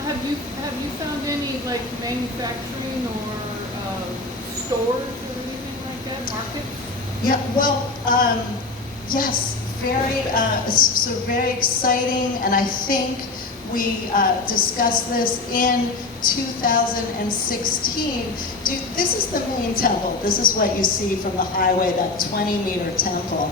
Have you found any like manufacturing or stores or anything like that, markets? Yeah, well, yes, very exciting, and I think we discussed this in 2016. This is the main temple. This is what you see from the highway, that 20-meter temple.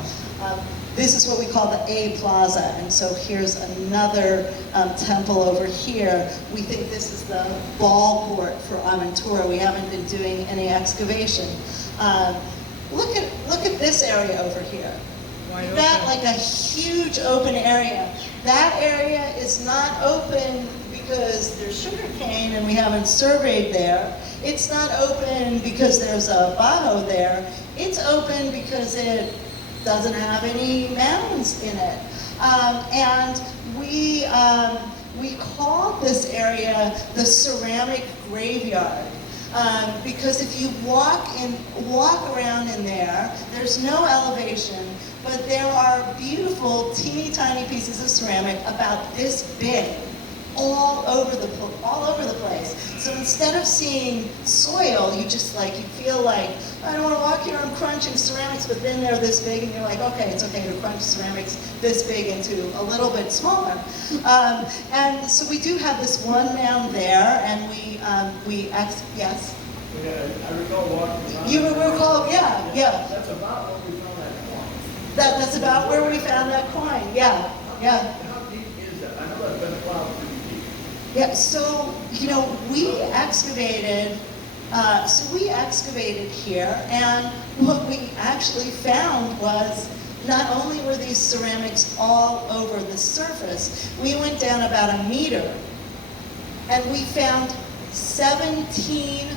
This is what we call the A Plaza, and so here's another temple over here. We think this is the ball court for Aventura. We haven't been doing any excavation. Look at this area over here. We've got like a huge open area. That area is not open because there's sugarcane and we haven't surveyed there. It's not open because there's a bajo there. It's open because it doesn't have any mounds in it. And we call this area the ceramic graveyard. Because if you walk around in there, there's no elevation, but there are beautiful, teeny tiny pieces of ceramic about this big, all over the place. So instead of seeing soil, you feel like, I don't want to walk here, I'm crunching ceramics, but then they're this big, and you're like, okay, it's okay to crunch ceramics this big into a little bit smaller. And so we do have this one mound there, and yes? Yeah, I recall walking around. You recall, yeah. That's about what we found that coin. That's about where we found that coin, yeah. How deep is that? I know that's been plowed pretty deep. Yeah, so, we excavated here, and what we actually found was not only were these ceramics all over the surface, we went down about a meter, and we found 17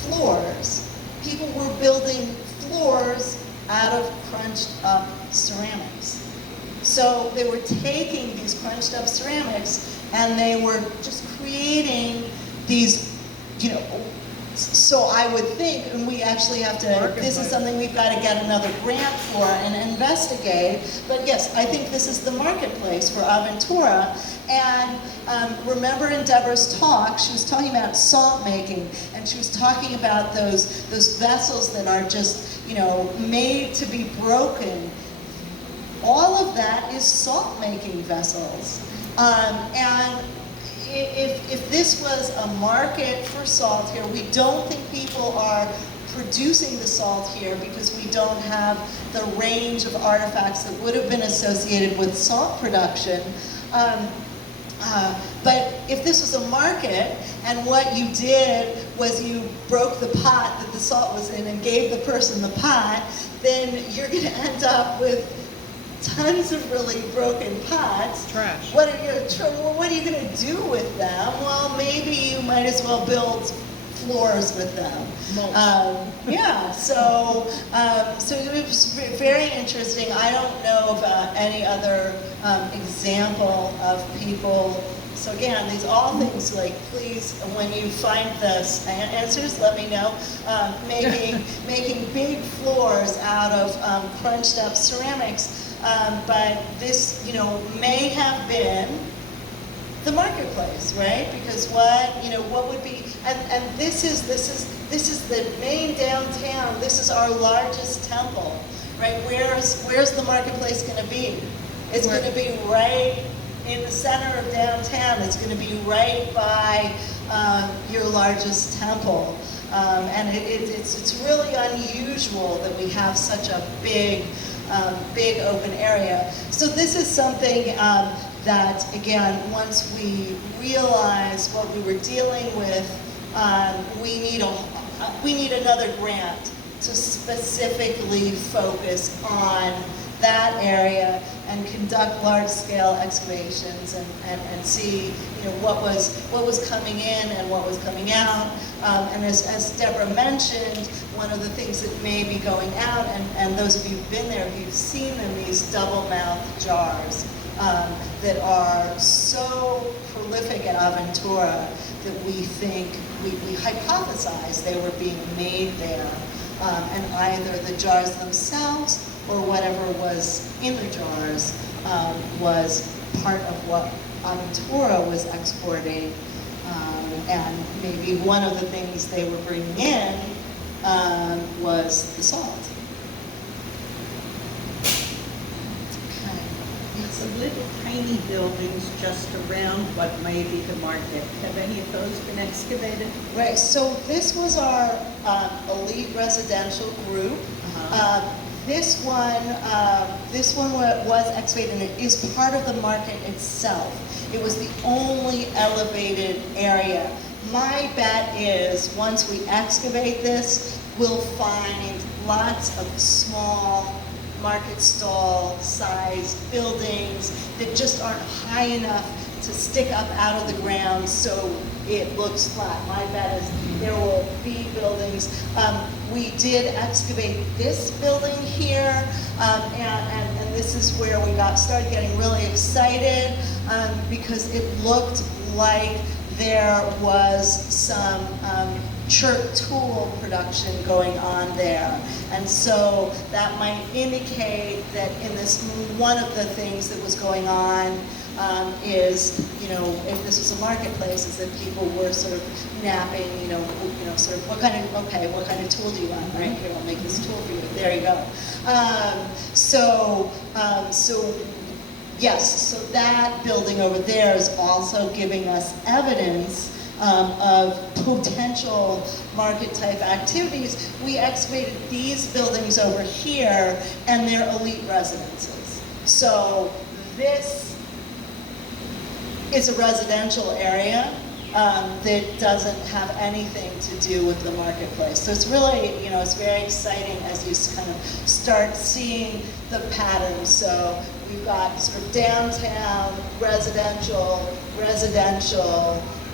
floors. People were building floors out of crunched up ceramics. So they were taking these crunched up ceramics and they were just creating these, so I would think, and we actually have to, this is something we've got to get another grant for and investigate, but yes, I think this is the marketplace for Aventura. And remember in Deborah's talk, she was talking about salt making, and she was talking about those vessels that are just, made to be broken. All of that is salt making vessels. And if this was a market for salt here, we don't think people are producing the salt here because we don't have the range of artifacts that would have been associated with salt production. But if this was a market and what you did was you broke the pot that the salt was in and gave the person the pot, then you're going to end up with tons of really broken pots. Trash. What are you going to do with them? Well, maybe you might as well build floors with them. So it was very interesting. I don't know about any other example of people. So again, these all things like, please, when you find the answers, let me know. Making big floors out of crunched up ceramics. But this, may have been the marketplace, right? Because what would be, and this is the main downtown. This is our largest temple, right? Where's the marketplace going to be? It's going to be right in the center of downtown. It's going to be right by your largest temple. And it's really unusual that we have such a big open area. So this is something that, again, once we realize what we were dealing with, we need another grant to specifically focus on that area and conduct large-scale excavations and see, you know, what was coming in and what was coming out. And as Deborah mentioned, one of the things that may be going out, and those of you who've been there, you've seen them, these double-mouthed jars that are so prolific at Aventura that we think, we hypothesize they were being made there. And either the jars themselves or whatever was in the jars was part of what Aventura was exporting. And maybe one of the things they were bringing in was the salt. The little tiny buildings just around what may be the market, have any of those been excavated? Right, so this was our elite residential group. This one was excavated, and it is part of the market itself. It was the only elevated area. My bet is once we excavate this, we'll find lots of small market stall sized buildings that just aren't high enough to stick up out of the ground so it looks flat. My bet is there will be buildings. We did excavate this building here, and this is where we started getting really excited because it looked like there was some chert tool production going on there. And so that might indicate that in this, one of the things that was going on is, you know, if this was a marketplace, is that people were sort of napping, sort of, what kind of tool do you want? Right here, I'll make this tool for you. There you go. Yes, so that building over there is also giving us evidence of potential market type activities. We excavated these buildings over here and they're elite residences. So this is a residential area that doesn't have anything to do with the marketplace. So it's really, it's very exciting as you kind of start seeing the patterns. So we've got sort of downtown, residential,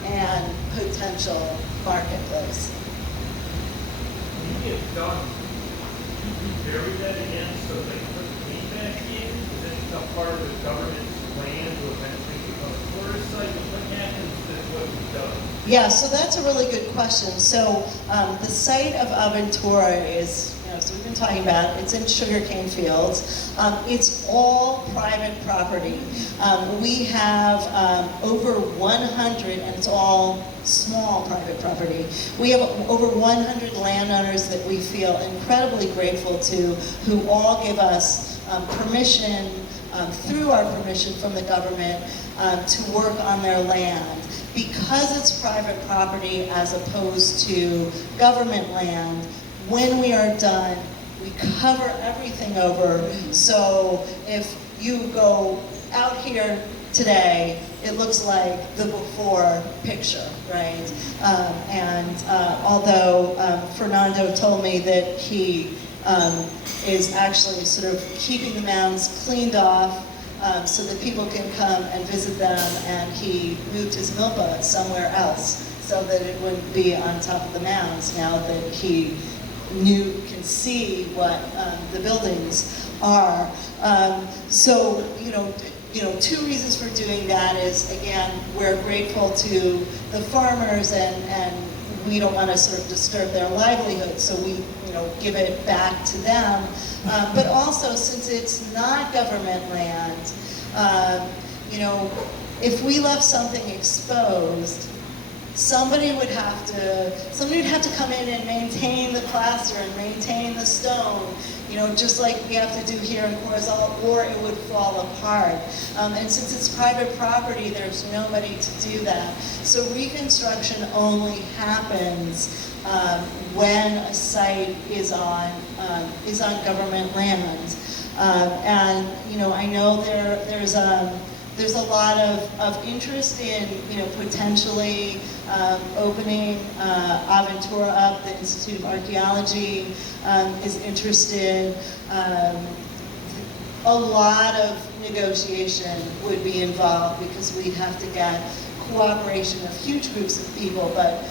and potential marketplace. When you get done, you bury that again so they put clean back in? Is it become part of the government's land to eventually become a tourist site? What happens to what you've done? Yeah, so that's a really good question. So the site of Aventura is, so we've been talking about, it's in sugarcane fields. It's all private property. We have over 100, and it's all small private property. We have over 100 landowners that we feel incredibly grateful to, who all give us permission, through our permission from the government, to work on their land. Because it's private property as opposed to government land, when we are done, we cover everything over. So if you go out here today, it looks like the before picture, right? Although Fernando told me that he is actually sort of keeping the mounds cleaned off so that people can come and visit them, and he moved his milpa somewhere else so that it wouldn't be on top of the mounds now that he can see what the buildings are. So, two reasons for doing that is, again, we're grateful to the farmers and we don't want to sort of disturb their livelihood, so we, give it back to them. But also, since it's not government land, if we left something exposed, somebody would have to come in and maintain the plaster and maintain the stone, you know, just like we have to do here in Corozal, or it would fall apart. And since it's private property, there's nobody to do that. So reconstruction only happens when a site is on government land. And you know, I know there's a lot of interest in, you know, potentially opening Aventura up. The Institute of Archaeology is interested. A lot of negotiation would be involved because we'd have to get cooperation of huge groups of people, but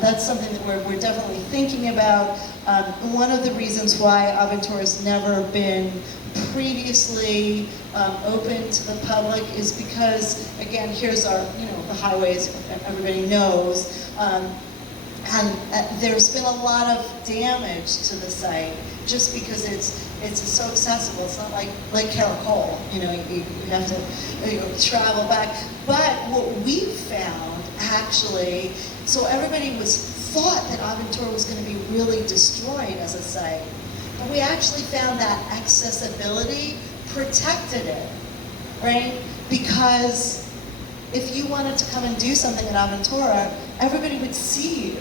that's something that we're definitely thinking about. One of the reasons why Aventura has never been previously open to the public is because, again, here's our, you know, the highways everybody knows, and there's been a lot of damage to the site just because it's so accessible. It's not like Caracol, you know, you have to travel back. But what we found, actually, so everybody thought that Aventura was going to be really destroyed as a site. But we actually found that accessibility protected it, right? Because if you wanted to come and do something at Aventura, everybody would see you.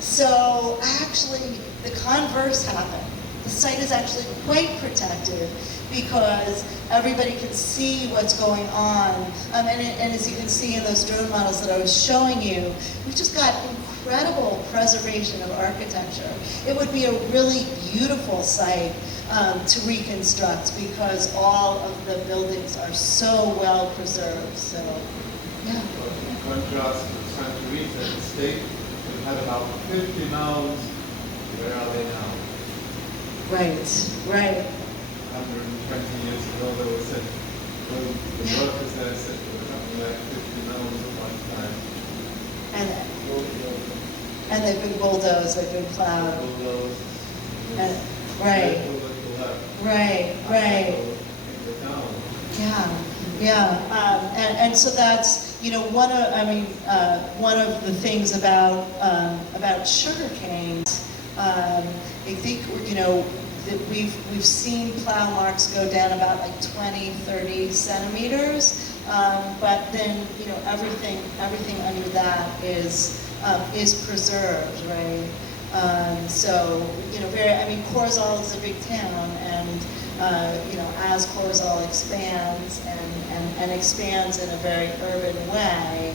So actually, the converse happened. The site is actually quite protected because everybody can see what's going on. And as you can see in those drone models that I was showing you, we've just got incredible preservation of architecture. It would be a really beautiful site to reconstruct because all of the buildings are so well preserved. So, yeah. In contrast to Santa Rita, the state had about 50 mounds. Where are they now? Right. 120 years ago, there was said, well, the workers there said there were something like 50 mounds at one time. And they've been bulldozed, they've been plowed. Bulldozed. Right. Yeah. And so that's, you know, one of the things about sugar canes. I think, you know, that we've seen plow marks go down about like 20, 30 centimeters, but then, you know, everything under that is preserved, right? So, you know, Corozal is a big town, and you know, as Corozal expands and expands in a very urban way,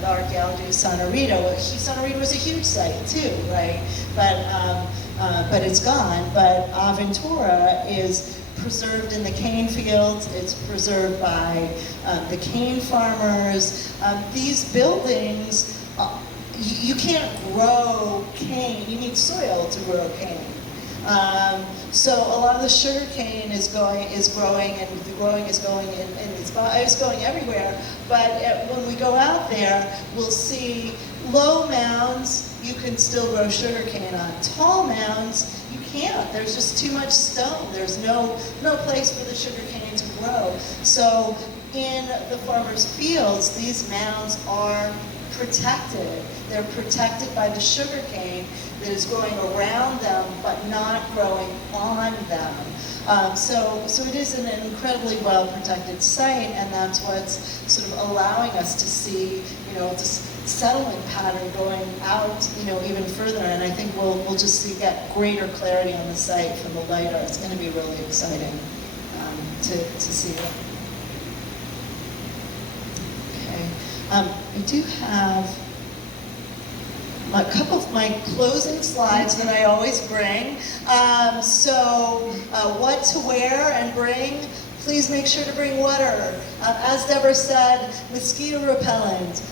the archaeology of Santa Rita, Santa Rita was a huge site too, right? But it's gone. But Aventura is preserved in the cane fields. It's preserved by the cane farmers. These buildings, you can't grow cane. You need soil to grow cane. So a lot of the sugar cane is growing, and the growing is going it's going everywhere. But when we go out there, we'll see low mounds. You can still grow sugar cane on. Tall mounds, you can't. There's just too much stone. There's no place for the sugar cane to grow. So in the farmers' fields, these mounds are protected. They're protected by the sugar cane that is growing around them, but not growing on them. So it is an incredibly well protected site, and that's what's sort of allowing us to see, you know, this settlement pattern going out, you know, even further. And I think we'll just get greater clarity on the site from the LiDAR. It's going to be really exciting to see it. Okay, I do have a couple of my closing slides that I always bring. What to wear and bring. Please make sure to bring water. As Deborah said, mosquito repellent,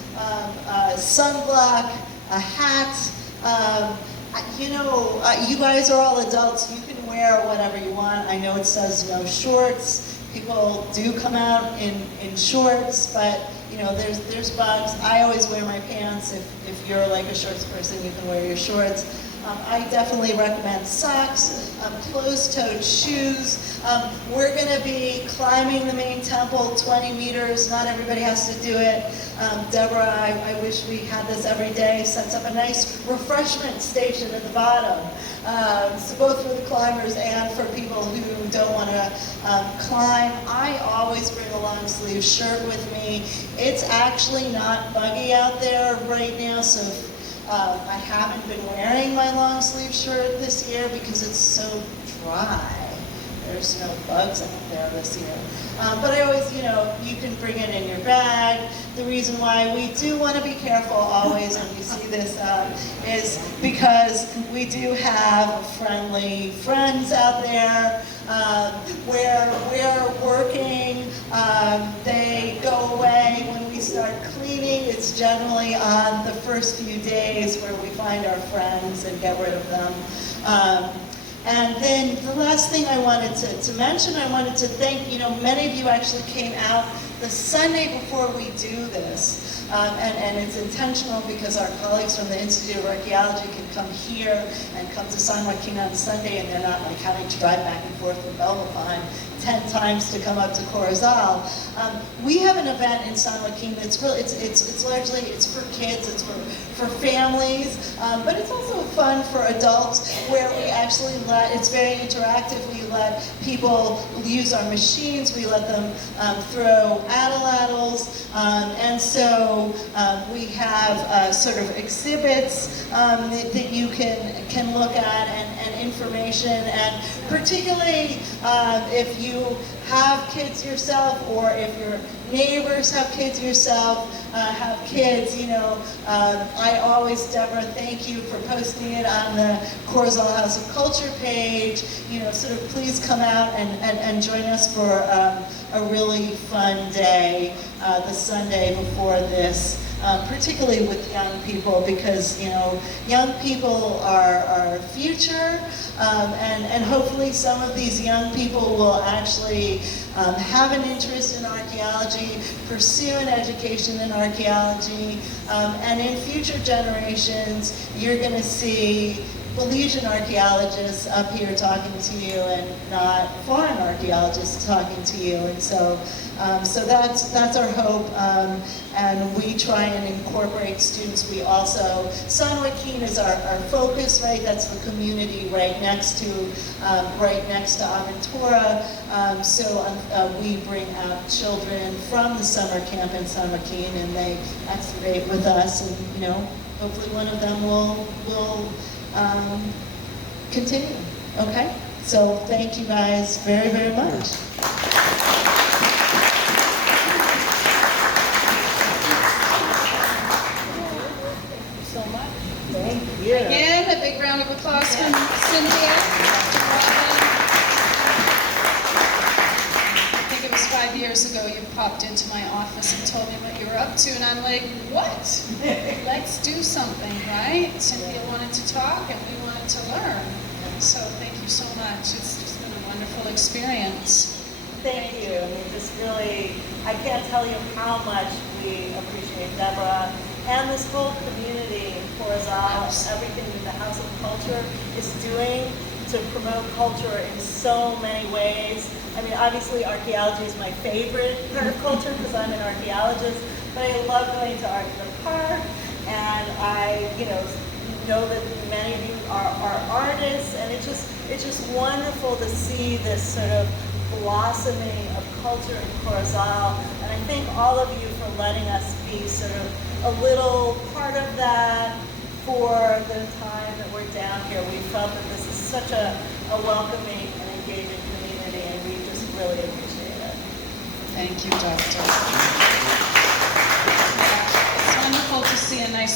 sunblock, a hat. You guys are all adults. You can wear whatever you want. I know it says no shorts. People do come out in shorts, but you know, there's bugs. I always wear my pants. If you're like a shorts person, you can wear your shorts. I definitely recommend socks, closed-toed shoes. We're going to be climbing the main temple 20 meters. Not everybody has to do it. Deborah, I wish we had this every day, sets up a nice refreshment station at the bottom. So both for the climbers and for people who don't want to climb. I always bring a long sleeve shirt with me. It's actually not muggy out there right now, so I haven't been wearing my long sleeve shirt this year because it's so dry. There's no bugs out there this year. But I always, you can bring it in your bag. The reason why we do want to be careful always when we see this is because we do have friendly friends out there where we're working. They go away when we start cleaning. It's generally on the first few days where we find our friends and get rid of them. And then the last thing I wanted to mention, I wanted to thank, many of you actually came out the Sunday before we do this. And it's intentional because our colleagues from the Institute of Archaeology can come here and come to San Joaquin on Sunday, and they're not like having to drive back and forth from Belmopan 10 times to come up to Corozal. We have an event in San Joaquin that's really, it's largely, it's for kids, it's for families, but it's also fun for adults where we actually it's very interactive. We let people use our machines, we let them throw atlatls, and so we have sort of exhibits that you can look at and information, and particularly if you have kids yourself, or if your neighbors have kids yourself, have kids, I always, Deborah, thank you for posting it on the Corozal House of Culture page. Sort of please come out and join us for a really fun day the Sunday before this. Particularly with young people, because young people are our future, and hopefully some of these young people will actually have an interest in archaeology, pursue an education in archaeology, and in future generations you're going to see Belizean archaeologists up here talking to you and not foreign archaeologists talking to you. And so that's our hope, and we try and incorporate students. We also, San Joaquin is our focus, right? That's the community right next to Aventura. We bring out children from the summer camp in San Joaquin, and they excavate with us, and hopefully one of them will continue. Okay? So thank you guys very, very much. So much. Thank you. Again, a big round of applause from Cynthia. I think it was 5 years ago you popped into my office and told me what you were up to, and I'm like, what? Let's do something, right? Cynthia wanted to talk and we wanted to learn. So thank you so much. It's just been a wonderful experience. Thank you. I mean, just really, I can't tell you how much we appreciate Deborah and this whole community in Corozal, everything that the House of Culture is doing to promote culture in so many ways. I mean, obviously archaeology is my favorite part of culture because I'm an archaeologist, but I love going to Art in the Park, and I, know that many of you are artists, and it's just wonderful to see this sort of blossoming of culture in Corozal, and I thank all of you for letting us be sort of a little part of that for the time that we're down here. We felt that this is such a welcoming and engaging community, and we just really appreciate it. Thank you, Doctor.